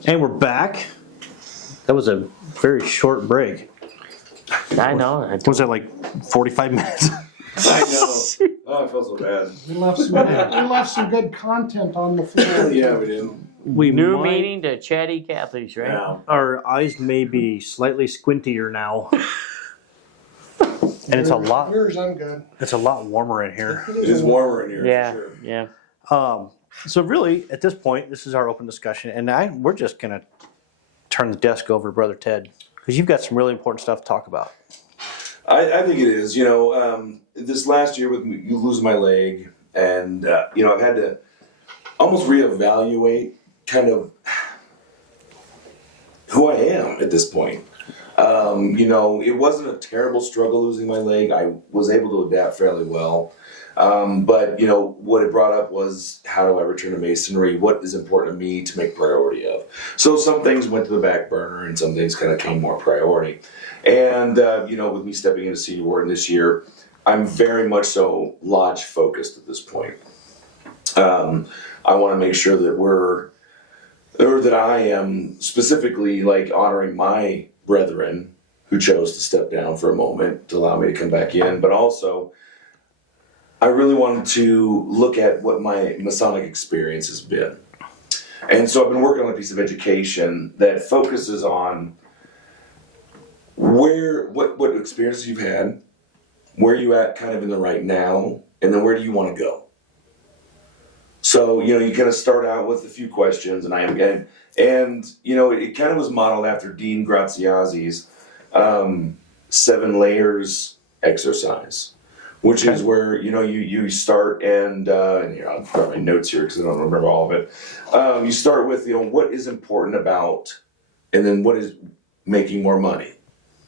And we're back. That was a very short break. I know. Was that like 45 minutes? I know. Oh, I feel so bad. We left some good content on the floor. Yeah, we did. We New might- meaning to chatty Cathy's, right? Yeah. Our eyes may be slightly squintier now. And it's I'm good. a lot warmer in here. It is warmer in here. Yeah, For sure. yeah. So really, at this point, this is our open discussion, and we're just gonna turn the desk over to Brother Ted because you've got some really important stuff to talk about. I think it is. You know, this last year with me, you losing my leg, and I've had to almost reevaluate kind of who I am at this point. It wasn't a terrible struggle losing my leg. I was able to adapt fairly well. But what it brought up was, how do I return to Masonry? What is important to me to make priority of? So some things went to the back burner and some things kind of came more priority. And, with me stepping into senior warden this year, I'm very much so lodge focused at this point. I want to make sure that I am specifically like honoring my brethren who chose to step down for a moment to allow me to come back in, but also I really wanted to look at what my Masonic experience has been. And so I've been working on a piece of education that focuses on what experiences you've had, where you at kind of in the right now, and then where do you want to go. So, you kind of start out with a few questions, and it kind of was modeled after Dean Graziasi's 7 layers exercise, which is where, you start and here, I'll put my notes here because I don't remember all of it. You start with, what is important about and then what is making more money?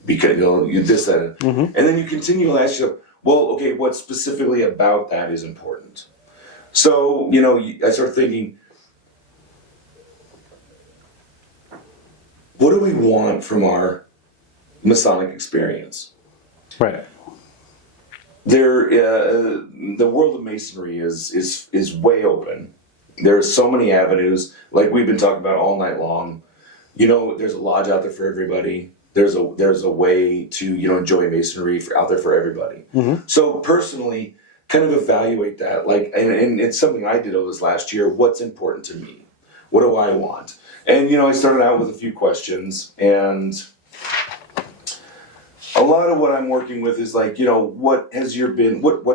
Because you this, that, and then you continue to ask yourself, well, okay, what specifically about that is important? So, I start thinking, what do we want from our Masonic experience? Right. The world of Masonry is way open. There's so many avenues, like we've been talking about all night long. There's a lodge out there for everybody. There's a way to enjoy Masonry out there for everybody. So personally, kind of evaluate that, and it's something I did over this last year. What's important to me? What do I want? And I started out with a few questions, and a lot of what I'm working with is what's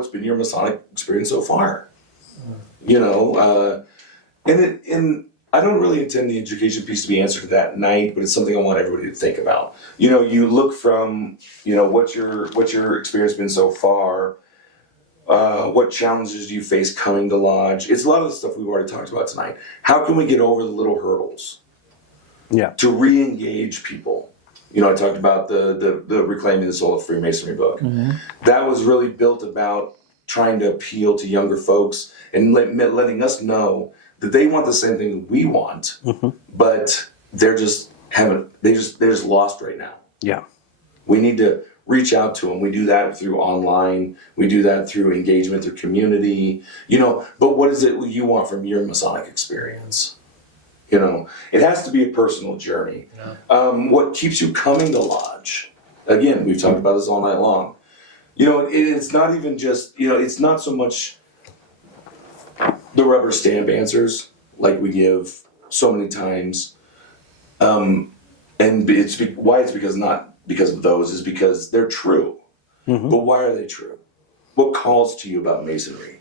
been your Masonic experience so far? And I don't really intend the education piece to be answered that night, but it's something I want everybody to think about. You look from, what's your experience been so far? What challenges do you face coming to lodge? It's a lot of the stuff we've already talked about tonight. How can we get over the little hurdles? Yeah. To re-engage people. I talked about the Reclaiming the Soul of Freemasonry book. That was really built about trying to appeal to younger folks and letting us know that they want the same thing we want, but they're just lost right now. Yeah. We need to reach out to them. We do that through online. We do that through engagement, through community. But what is it you want from your Masonic experience? It has to be a personal journey. Yeah. What keeps you coming to lodge? Again, we've talked about this all night long. It's not even just, it's not so much the rubber stamp answers like we give so many times. And why it's not because of those is because they're true. But why are they true? What calls to you about Masonry?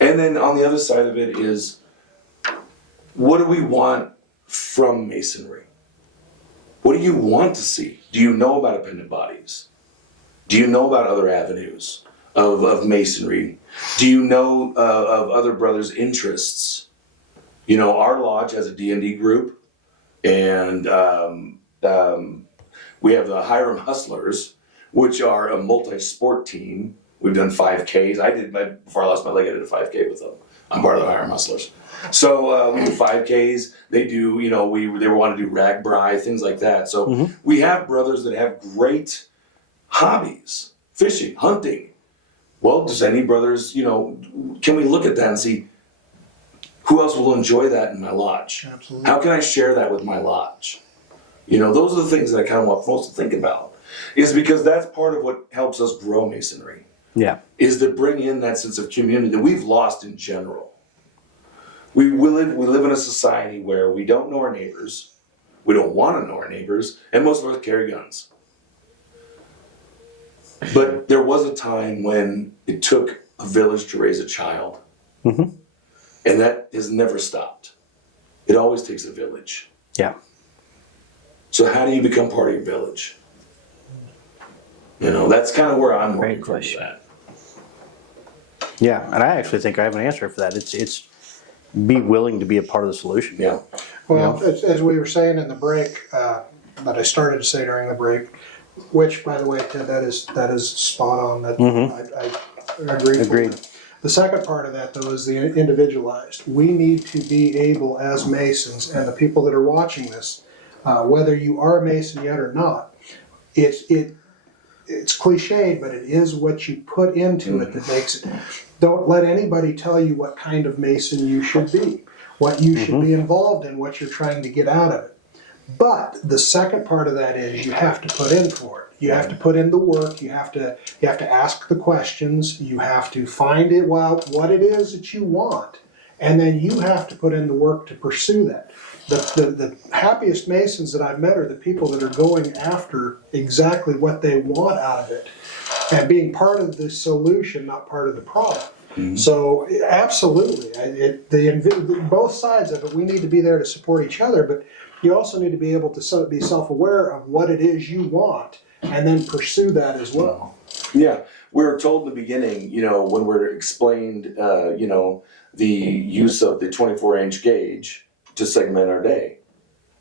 And then on the other side of it is, what do we want from Masonry? What do you want to see? Do you know about appendant bodies? Do you know about other avenues of Masonry? Do you know of other brothers' interests? Our lodge has a D&D group, and we have the Hiram Hustlers, which are a multi-sport team. We've done 5Ks. Before I lost my leg, I did a 5K with them. I'm part of the Hiram Hustlers. So we do 5Ks. They do, they want to do ragbri, things like that. So we have brothers that have great hobbies, fishing, hunting. Well, does any brothers, can we look at that and see who else will enjoy that in my lodge? Absolutely. How can I share that with my lodge? Those are the things that I kind of want folks to think about, is because that's part of what helps us grow Masonry. Yeah. Is to bring in that sense of community that we've lost in general. We live in a society where we don't know our neighbors, we don't want to know our neighbors, and most of us carry guns. But there was a time when it took a village to raise a child. And that has never stopped. It always takes a village. Yeah. So how do you become part of your village? That's kind of where I'm Great working question. with that. Yeah, and I actually think I have an answer for that. It's be willing to be a part of the solution. Yeah. Well, as we were saying in the break, that I started to say during the break, which, by the way, Ted, that is spot on. That I agree. Agreed. The second part of that, though, is the individualized. We need to be able, as Masons, and the people that are watching this, whether you are a Mason yet or not, it's cliched, but it is what you put into it that makes it. Don't let anybody tell you what kind of Mason you should be, what you should be involved in, what you're trying to get out of it. But the second part of that is you have to put in for it. You have to put in the work. You have to ask the questions. You have to find it what it is that you want, and then you have to put in the work to pursue that. The happiest Masons that I've met are the people that are going after exactly what they want out of it, and being part of the solution, not part of the problem. So absolutely, both sides of it, we need to be there to support each other, but you also need to be able to be self-aware of what it is you want and then pursue that as well. Yeah, we were told in the beginning, when we're explained, the use of the 24-inch gauge to segment our day.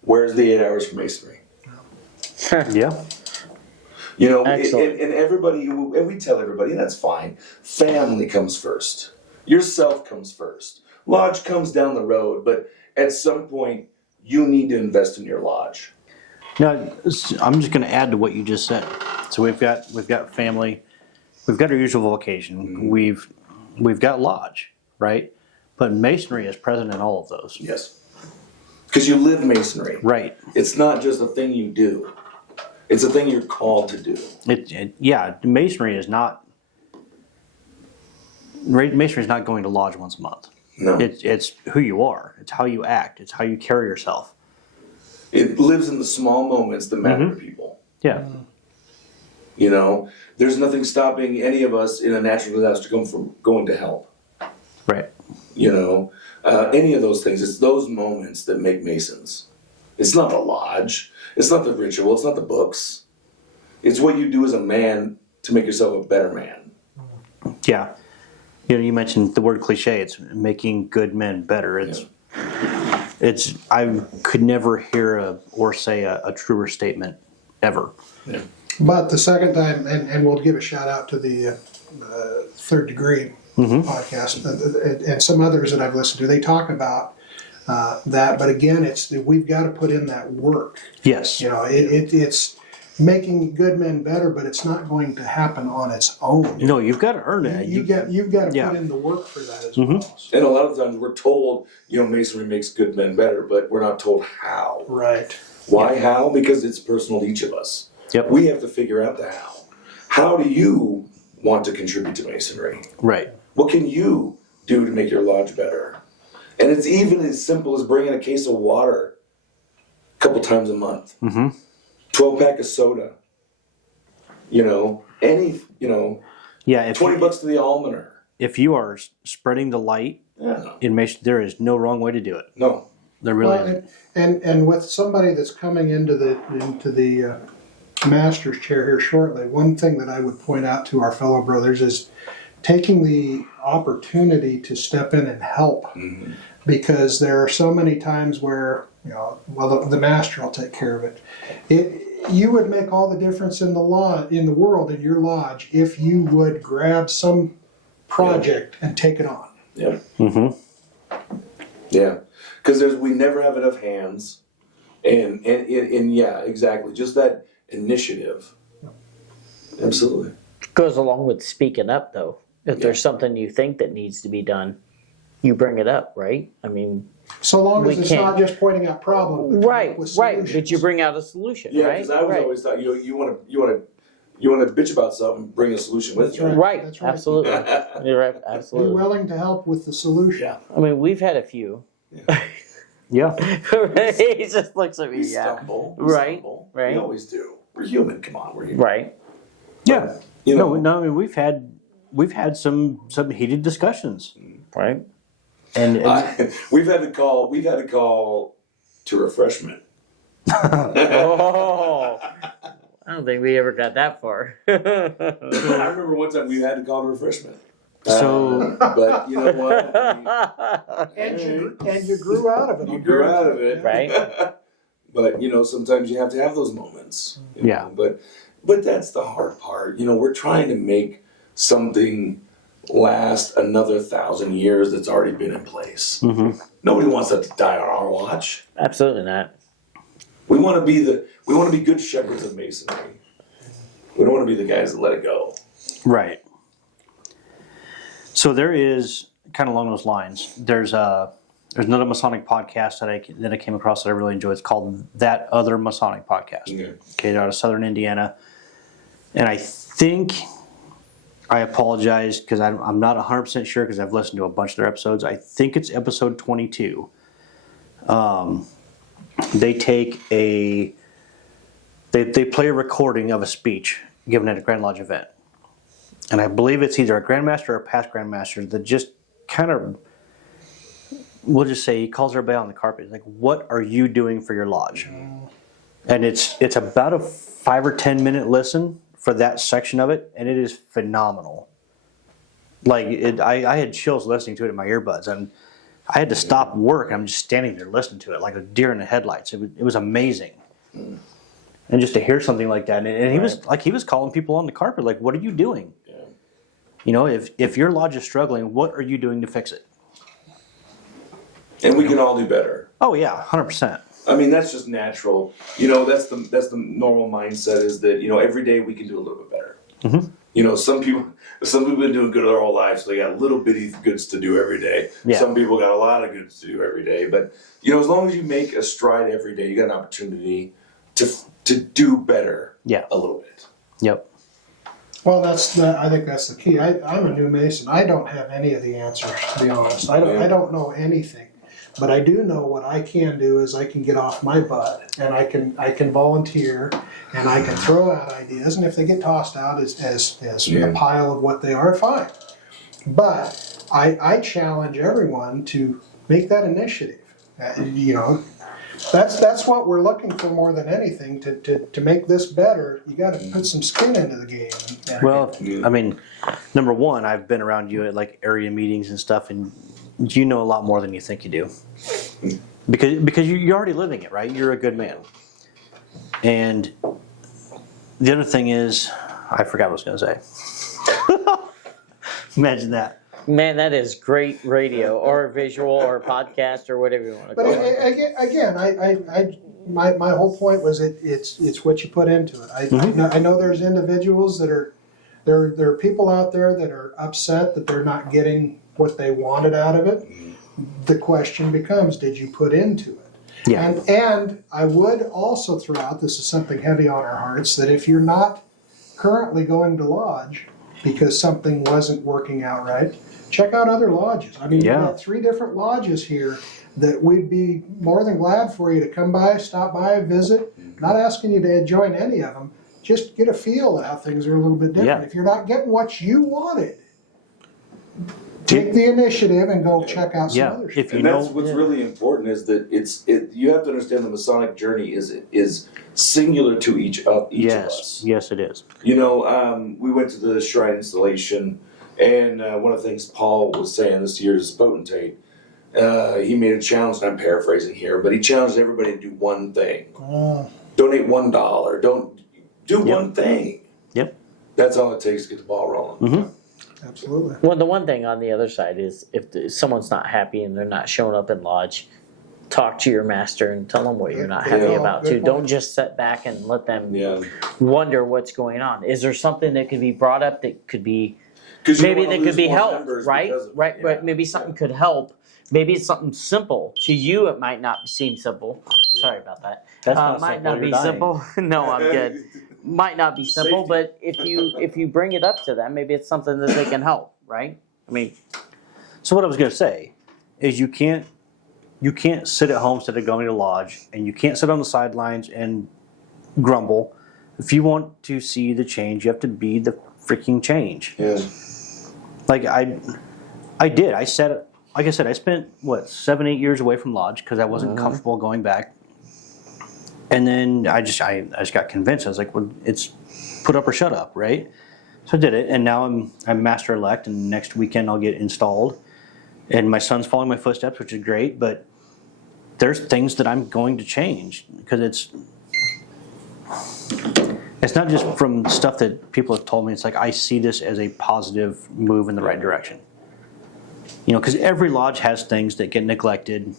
Where's the 8 hours for masonry? Yeah. You know, Excellent. and everybody, and we tell everybody, and that's fine. Family comes first. Yourself comes first. Lodge comes down the road, but at some point, you need to invest in your lodge. Now, I'm just going to add to what you just said. So we've got family, we've got our usual vocation, we've got lodge, right? But masonry is present in all of those. Yes. Because you live masonry. Right. It's not just a thing you do. It's a thing you're called to do. Yeah, masonry is not going to lodge once a month. No. It's who you are. It's how you act. It's how you carry yourself. It lives in the small moments that matter to people. Yeah. You know, there's nothing stopping any of us in a natural disaster from going to help. Right. You know, any of those things. It's those moments that make Masons. It's not the lodge. It's not the ritual. It's not the books. It's what you do as a man to make yourself a better man. Yeah. You know, you mentioned the word cliche. It's making good men better. It's I could never hear or say a truer statement ever. Yeah. But the second time, and we'll give a shout out to the Third Degree podcast and some others that I've listened to. They talk about that, but again, we've got to put in that work. Yes. You know, it's making good men better, but it's not going to happen on its own. No, you've got to earn it. You've got to Yeah. put in the work for that as well. And a lot of times we're told, you know, masonry makes good men better, but we're not told how. Right. Why how? Because it's personal to each of us. Yep. We have to figure out the how. How do you want to contribute to masonry? Right. What can you do to make your lodge better? And it's even as simple as bringing a case of water a couple times a month. 12-pack of soda. You know, Yeah. If $20 to the almoner. if you are spreading the light Yeah. in Mason, there is no wrong way to do it. No. There really Well, isn't. and with somebody that's coming into the master's chair here shortly, one thing that I would point out to our fellow brothers is taking the opportunity to step in and help, because there are so many times where, you know, well, the master will take care of it. You would make all the difference in the world in your lodge if you would grab some project and take it on. Yeah. Yeah. Because we never have enough hands, and yeah, exactly. Just that initiative. Absolutely. Goes along with speaking up, though. If there's something you think that needs to be done, you bring it up, right? I mean, So long as We it's can't- not just pointing out problems, but coming up with right. solutions. But you bring out a solution, Yeah, right? because I was right. always thought you want to bitch about something, bring a solution with you. Right, That's right. absolutely. You're right, Be absolutely. willing to help with the solution. Yeah. I mean, we've had a few. Yeah. He just looks at me, We yeah. stumble. Right, Stumble. right. We always do. We're human. Come on, we're human. Right. Yeah. You know, No. I mean, we've had some heated discussions, Right. and we've had to call to refreshment. Oh, I don't think we ever got that far. I remember one time we had to call to refreshment. So- But you know what? I mean, And you grew out of it. you grew out of it, Right. But you know, sometimes you have to have those moments. you Yeah. know, But that's the hard part. You know, we're trying to make something last another 1,000 years that's already been in place. Nobody wants that to die on our watch. Absolutely not. We want to be good shepherds of masonry. We don't want to be the guys that let it go. right. So there is kind of along those lines. There's another Masonic podcast that I came across that I really enjoy. It's called That Other Masonic Podcast. Okay. Okay, they're out of Southern Indiana, and I think I apologize because I'm not 100% sure because I've listened to a bunch of their episodes. I think it's episode 22. They take they play a recording of a speech given at a Grand Lodge event, and I believe it's either a Grandmaster or a past Grandmaster that just kind of, we'll just say, he calls everybody on the carpet. He's like, "What are you doing for your lodge?" And it's about a 5 or 10 minute listen for that section of it, and it is phenomenal. Like I had chills listening to it in my earbuds, and I had to stop work. And I'm just standing there listening to it like a deer in the headlights. It was amazing. And just to hear something like that, and he was calling people on the carpet, like, "What are you doing? Yeah. You know, if your lodge is struggling, what are you doing to fix it?" And we can all do better. Oh yeah, 100%. I mean, that's just natural. You know, that's the normal mindset is that, you know, every day we can do a little bit better. Mm-hmm. You know, some people have been doing good their whole lives, so they got little bitty goods to do every day. Yeah. Some people got a lot of goods to do every day. But, you know, as long as you make a stride every day, you got an opportunity to do better a little bit. Yep. Well, I think that's the key. I'm a new Mason. I don't have any of the answers, to be honest. I don't know anything. But I do know what I can do is I can get off my butt and I can volunteer and I can throw out ideas, and if they get tossed out as a pile of what they are, fine. But I challenge everyone to make that initiative. You know, that's what we're looking for more than anything. To make this better, you got to put some skin into the game. Well, I mean, number one, I've been around you at like area meetings and stuff, and you know a lot more than you think you do. Because you're already living it, right? You're a good man. And the other thing is, I forgot what I was going to say. Imagine that. Man, that is great radio or visual or podcast or whatever you want to But call it. again, my whole point was it's what you put into it. I know there's individuals that are there are people out there that are upset that they're not getting what they wanted out of it. The question becomes, did you put into it? Yeah. And I would also throw out, this is something heavy on our hearts, that if you're not currently going to lodge because something wasn't working out right, check out other lodges. I mean, we've got 3 different lodges here that we'd be more than glad for you to come by, stop by, visit. Not asking you to join any of them, just get a feel of how things are a little bit different. Yeah. If you're not getting what you wanted, take the initiative and go check out some other stuff. And that's what's really important is that you have to understand the Masonic journey is singular to each of us. Yes, it is. You know, we went to the shrine installation, and one of the things Paul was saying this year's potentate, he made a challenge, and I'm paraphrasing here, but he challenged everybody to do one thing. Donate $1. Don't do one thing. Yep. That's all it takes to get the ball rolling. Mm-hmm. Absolutely. Well, the one thing on the other side is if someone's not happy and they're not showing up in lodge, talk to your master and tell them what you're not happy about too. Don't just sit back and let them wonder what's going on. Is there something that could be brought up that could be maybe that could be helped, right? Right. Maybe something could help. Maybe it's something simple. To you, it might not seem simple. Sorry about that. That's not might simple. not be You're dying. simple. No, I'm good. Might not be simple, but if you bring it up to them, maybe it's something that they can help, right? I mean, So what I was going to say is you can't sit at home instead of going to lodge, and you can't sit on the sidelines and grumble. If you want to see the change, you have to be the freaking change. Yeah. Like I did. I said, like I said, I spent 7-8 years away from lodge because I wasn't comfortable going back. And then I just got convinced. I was like, well, it's put up or shut up, right? So I did it, and now I'm master elect, and next weekend I'll get installed. And my son's following my footsteps, which is great, but there's things that I'm going to change because it's not just from stuff that people have told me. It's like I see this as a positive move in the right direction. You know, because every lodge has things that get neglected.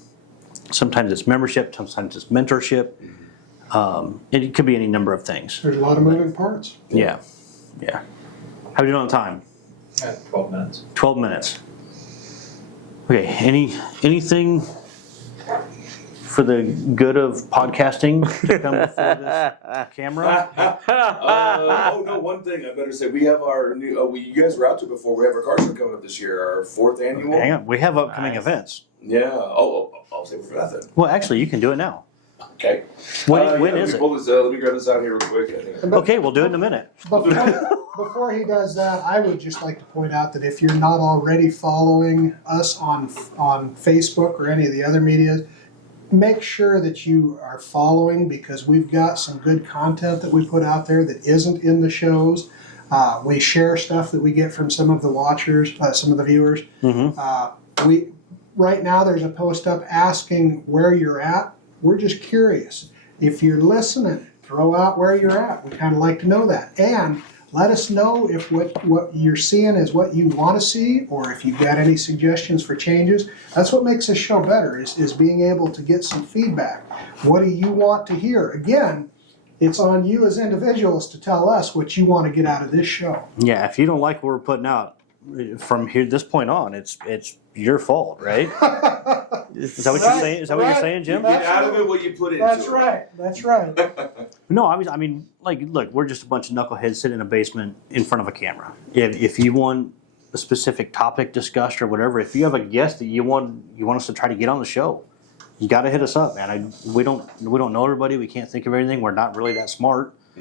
Sometimes it's membership, sometimes it's mentorship. It could be any number of things. There's a lot of moving parts. Yeah. How are we doing on time? 12 minutes. 12 minutes. Okay, anything for the good of podcasting to come before this camera? Oh no! One thing I better say: we have our new. You guys were out to before. We have our car show coming up this year, our 4th annual. Hang on, we have upcoming events. Yeah. I'll save it for nothing. Well, actually, you can do it now. Okay. When is it? Let me grab this out here real quick. Okay, we'll do it in a minute. Before he does that, I would just like to point out that if you're not already following us on Facebook or any of the other media, make sure that you are following, because we've got some good content that we put out there that isn't in the shows. We share stuff that we get from some of the watchers, some of the viewers. Mm-hmm. right now there's a post up asking where you're at. We're just curious. If you're listening, throw out where you're at. We kind of like to know that. And let us know if what you're seeing is what you want to see, or if you've got any suggestions for changes. That's what makes this show better, is being able to get some feedback. What do you want to hear? Again, it's on you as individuals to tell us what you want to get out of this show. Yeah, if you don't like what we're putting out from here this point on, it's your fault, right? Is that what you're saying? Is that what you're saying, Jim? You get out of it what you put into That's it. right. That's right. No, I mean, like, look, we're just a bunch of knuckleheads sitting in a basement in front of a camera. If you want a specific topic discussed or whatever, if you have a guest that you want us to try to get on the show, you got to hit us up, man. We don't know everybody. We can't think of everything. We're not really that smart. So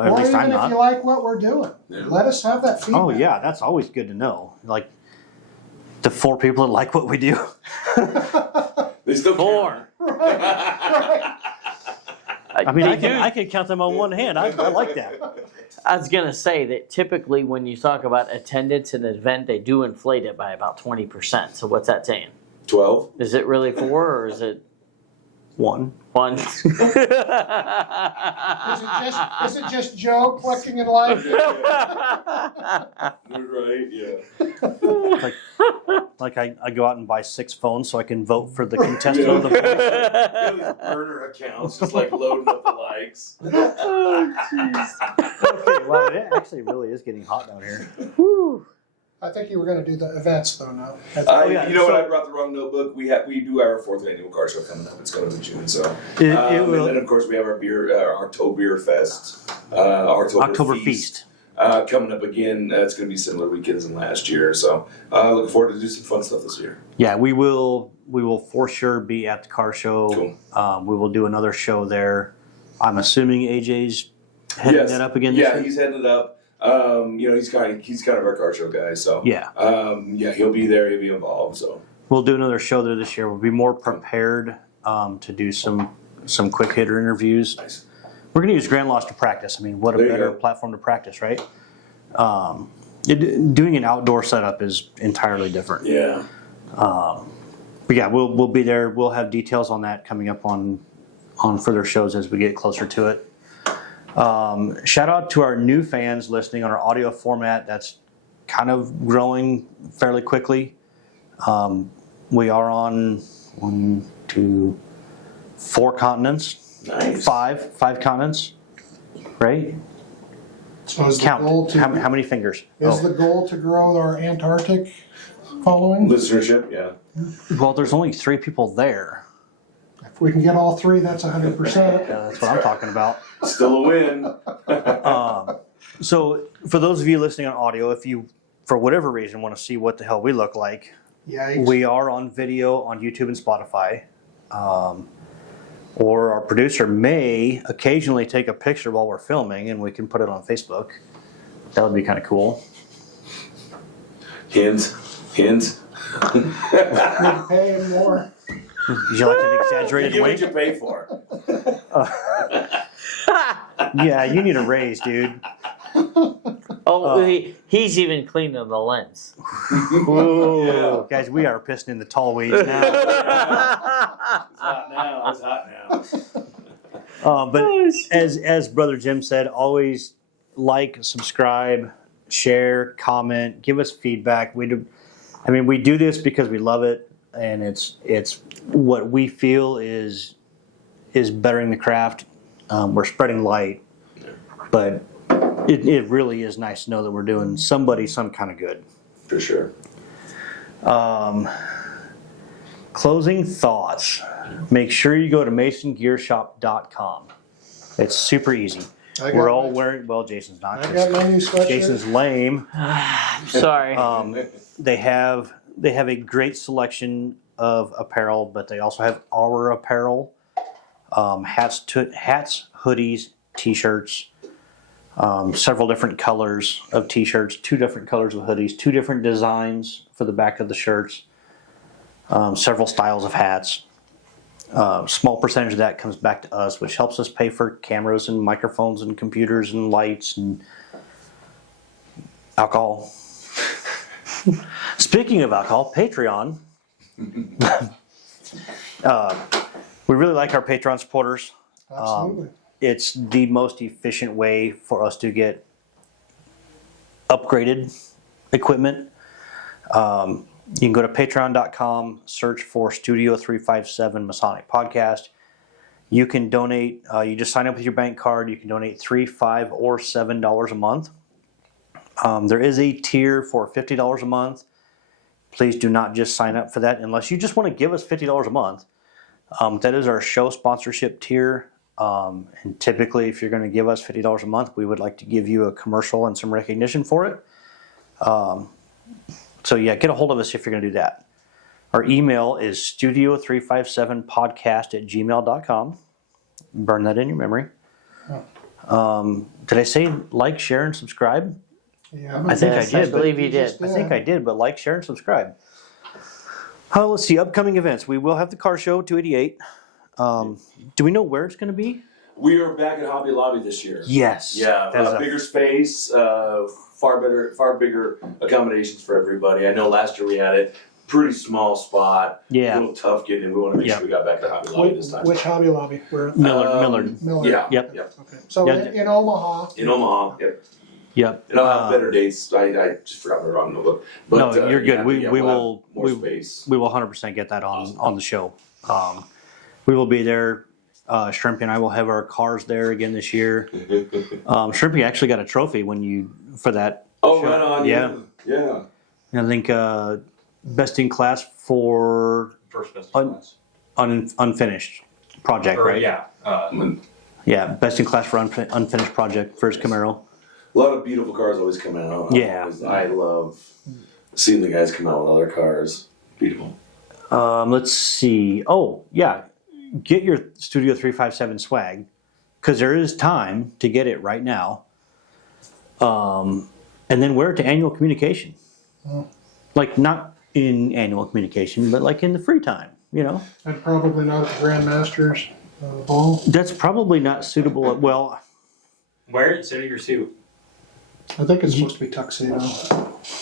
at Or least I'm even if not. you like what we're doing, let us have that feedback. Oh yeah, that's always good to know. Like the 4 people that like what we do. They still 4. I mean, I could count them on one hand. I like that. I was gonna say that typically when you talk about attendance at an event, they do inflate it by about 20%. So what's that saying? 12. Is it really 4 or is it 1. 1? Is it just Joe collecting it live? Right, yeah. Like I go out and buy 6 phones so I can vote for the contestant of the vote. These burner accounts, just like loading up the likes. Okay, well, it actually really is getting hot down here. I think you were going to do the events though now. yeah, You know what? so- I brought the wrong notebook. We do our 4th annual car show coming up. It's going to be June, so. It And will- then of course we have our October Fest, October Feast. coming up again. It's going to be similar weekends than last year, so looking forward to do some fun stuff this year. Yeah, we will for sure be at the car show. Cool. We will do another show there. I'm assuming AJ's heading that up again this Yeah, year? he's heading it up. He's kind of our car show guy, so Yeah. He'll be there. He'll be involved. So We'll do another show there this year. We'll be more prepared to do some quick hitter interviews. nice. We're going to use Grand Loss to practice. I mean, what a There you better go. platform to practice, right? Doing an outdoor setup is entirely different. Yeah. But yeah, we'll be there. We'll have details on that coming up on further shows as we get closer to it. Shout out to our new fans listening on our audio format. That's kind of growing fairly quickly. We are on 1, 2, 4 continents. Nice. 5 continents, right? So is the Count. goal to How many fingers? is the goal to grow our Antarctic following? Listenership, yeah. Well, there's only 3 people there. If we can get all 3, that's 100%. That's what I'm talking about. Still a win. So for those of you listening on audio, if you, for whatever reason, want to see what the hell we look like, Yikes. we are on video on YouTube and Spotify. Or our producer may occasionally take a picture while we're filming and we can put it on Facebook. That would be kind of cool. Hint. Need to pay him more. Would you like an exaggerated Get what wink? you pay for. Yeah, you need a raise, dude. He's even cleaning the lens. Ooh, guys, we are pissing in the tall weeds now. It's hot now. But as Brother Jim said, always like, subscribe, share, comment, give us feedback. We do this because we love it, and it's what we feel is bettering the craft. We're spreading light, but it really is nice to know that we're doing somebody some kind of good. For sure. Closing thoughts. Make sure you go to masongearshop.com. It's super easy. We're all wearing, well, Jason's not. I got my new sweatshirt. Jason's lame. Sorry. They have a great selection of apparel, but they also have our apparel, hats, hoodies, t-shirts, several different colors of t-shirts, 2 different colors of hoodies, 2 different designs for the back of the shirts, several styles of hats. Small percentage of that comes back to us, which helps us pay for cameras and microphones and computers and lights and alcohol. Speaking of alcohol, Patreon. We really like our Patreon supporters. Absolutely. It's the most efficient way for us to get upgraded equipment. You can go to patreon.com, search for Studio 357 Masonic Podcast. You can donate, you just sign up with your bank card. You can donate $3, $5, or $7 a month. There is a tier for $50 a month. Please do not just sign up for that unless you just want to give us $50 a month. That is our show sponsorship tier. And typically, if you're going to give us $50 a month, we would like to give you a commercial and some recognition for it. So yeah, get a hold of us if you're going to do that. Our email is studio357podcast@gmail.com. Burn that in your memory. Did I say like, share, and subscribe? Yeah, I think Yes, I did. I believe you did. I think I did, but like, share, and subscribe. Let's see, upcoming events. We will have the car show 288. Do we know where it's going to be? We are back at Hobby Lobby this year. Yes. Yeah, That is a- bigger space, far bigger accommodations for everybody. I know last year we had it pretty small spot. Yeah. A little tough getting in. We want to make Yeah. sure we got back to Hobby Lobby this time. Which Hobby Lobby? Where? Millard. Miller. Yeah. Yep. Yep. Okay. So Yeah. in Omaha. In Omaha. Yep. Yep. And I'll have better dates. I just forgot my wrong number. But No, you're good. yeah, We yeah, will we'll have more we, space. we will 100% get that on the show. We will be there. Shrimpy and I will have our cars there again this year. Shrimpy actually got a trophy for that. Oh, show. right on. Yeah. Yeah. And I think best in class for First best Un- class. unfinished project, Or, right? yeah. Yeah, best in class for unfinished project for his Camaro. A lot of beautiful cars always come out. Yeah. I love seeing the guys come out with other cars. Beautiful. Let's see. Oh, yeah. Get your Studio 357 swag because there is time to get it right now. And then wear it to annual communication. Like not in annual communication, but like in the free time, And probably not at the Grand Masters ball. That's probably not suitable. Well, Wear it instead of your suit. I think it's supposed to be tuxedo.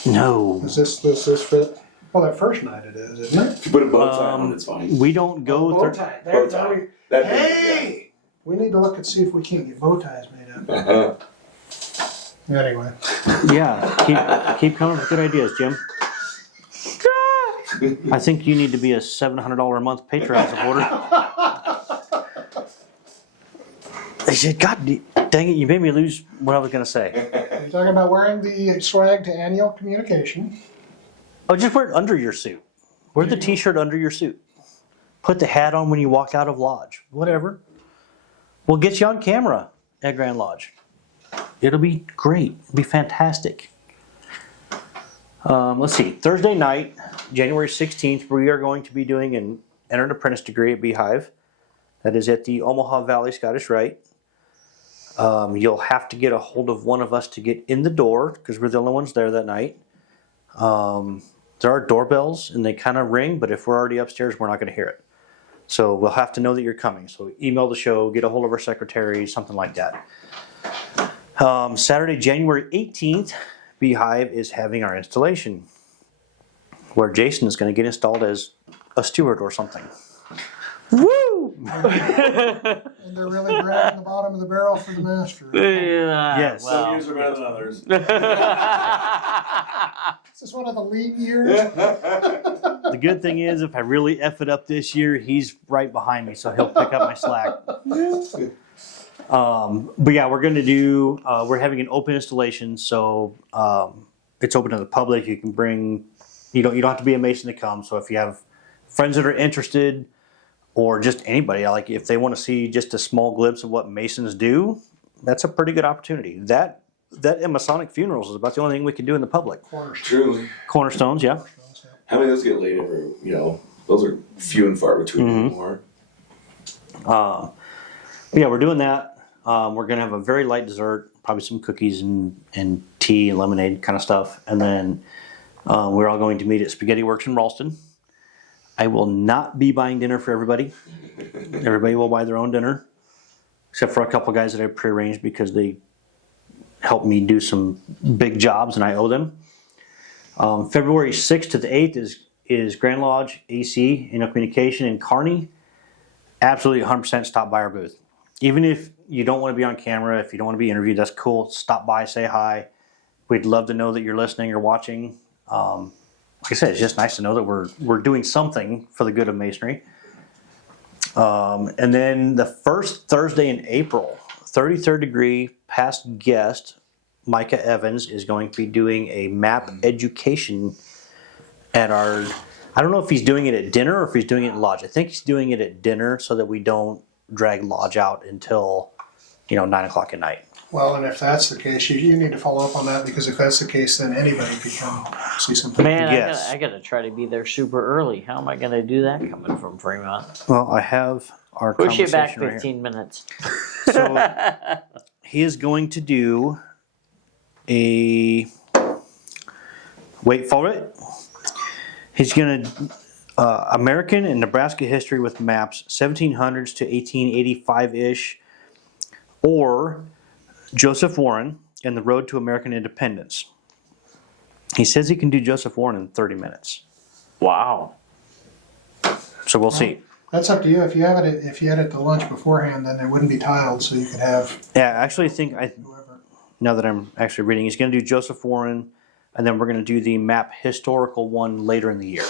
no. Does this fit? Well, that first night it is, isn't it? If you put a bow tie on, it's fine. We don't go Bow tie. Bow tie. That'd be- Hey! We need to look and see if we can't get bow ties made up. yeah. Anyway. Yeah, keep coming with good ideas, Jim. I think you need to be a $700 a month Patreon supporter. I said, God dang it, you made me lose what I was going to say. You're talking about wearing the swag to annual communication. Oh, just wear it under your suit. Wear the t-shirt under your suit. Put the hat on when you walk out of Lodge. Whatever. We'll get you on camera at Grand Lodge. It'll be great. It'll be fantastic. Let's see. Thursday night, January 16th, we are going to be doing an Enter an Apprentice degree at Beehive. That is at the Omaha Valley Scottish Rite. You'll have to get a hold of one of us to get in the door because we're the only ones there that night. There are doorbells and they kind of ring, but if we're already upstairs, we're not going to hear it. So we'll have to know that you're coming. So email the show, get a hold of our secretary, something like that. Saturday, January 18th, Beehive is having our installation where Jason is going to get installed as a steward or something. Woo! And they're really dragging the bottom of the barrel for the master. Yes. Some years are better than others. Is this one of the lean years? The good thing is, if I really F it up this year, he's right behind me, so he'll pick up my slack. But yeah, we're going to do, we're having an open installation, so it's open to the public. You can bring, you don't have to be a Mason to come, so if you have friends that are interested, or just anybody, like if they want to see just a small glimpse of what Masons do, that's a pretty good opportunity. That and Masonic funerals is about the only thing we can do in the public. Truly. Cornerstones, yeah. How many of those get laid every, those are few and far between anymore. Yeah, we're doing that. We're going to have a very light dessert, probably some cookies and tea and lemonade kind of stuff. And then we're all going to meet at Spaghetti Works in Ralston. I will not be buying dinner for everybody. Everybody will buy their own dinner, except for a couple guys that I prearranged because they helped me do some big jobs and I owe them. February 6th to the 8th is is Grand Lodge AC, Communication in Kearney. Absolutely 100% stop by our booth. Even if you don't want to be on camera, if you don't want to be interviewed, that's cool. Stop by, say hi. We'd love to know that you're listening or watching. Like I said, it's just nice to know that we're doing something for the good of Masonry. And then the first Thursday in April, 33rd degree past guest Micah Evans is going to be doing a map education at our, I don't know if he's doing it at dinner or if he's doing it at Lodge. I think he's doing it at dinner so that we don't drag Lodge out until, 9 o'clock at night. Well, and if that's the case, you need to follow up on that, because if that's the case, then anybody could come see something. Man, Yes. I gotta try to be there super early. How am I gonna do that coming from Fremont? Well, I have our Push it back conversation right 15 minutes. here. So he is going to do a, wait for it, he's going to, American and Nebraska history with maps, 1700s to 1885-ish, or Joseph Warren and the Road to American Independence. He says he can do Joseph Warren in 30 minutes. Wow. So we'll see. That's up to you. If you had it to lunch beforehand, then it wouldn't be tiled, so you could have Yeah, I actually think, whoever. now that I'm actually reading, he's going to do Joseph Warren, and then we're going to do the map historical one later in the year.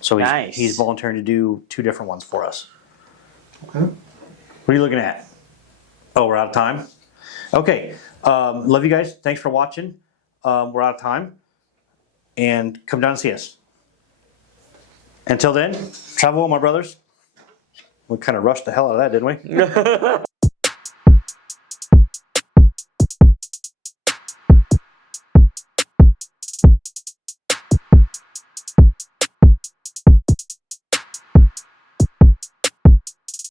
So Nice. he's volunteering to do 2 different ones for us. Okay. What are you looking at? Oh, we're out of time? Okay. Love you guys. Thanks for watching. We're out of time. And come down and see us. Until then, travel well, my brothers. We kind of rushed the hell out of that, didn't we?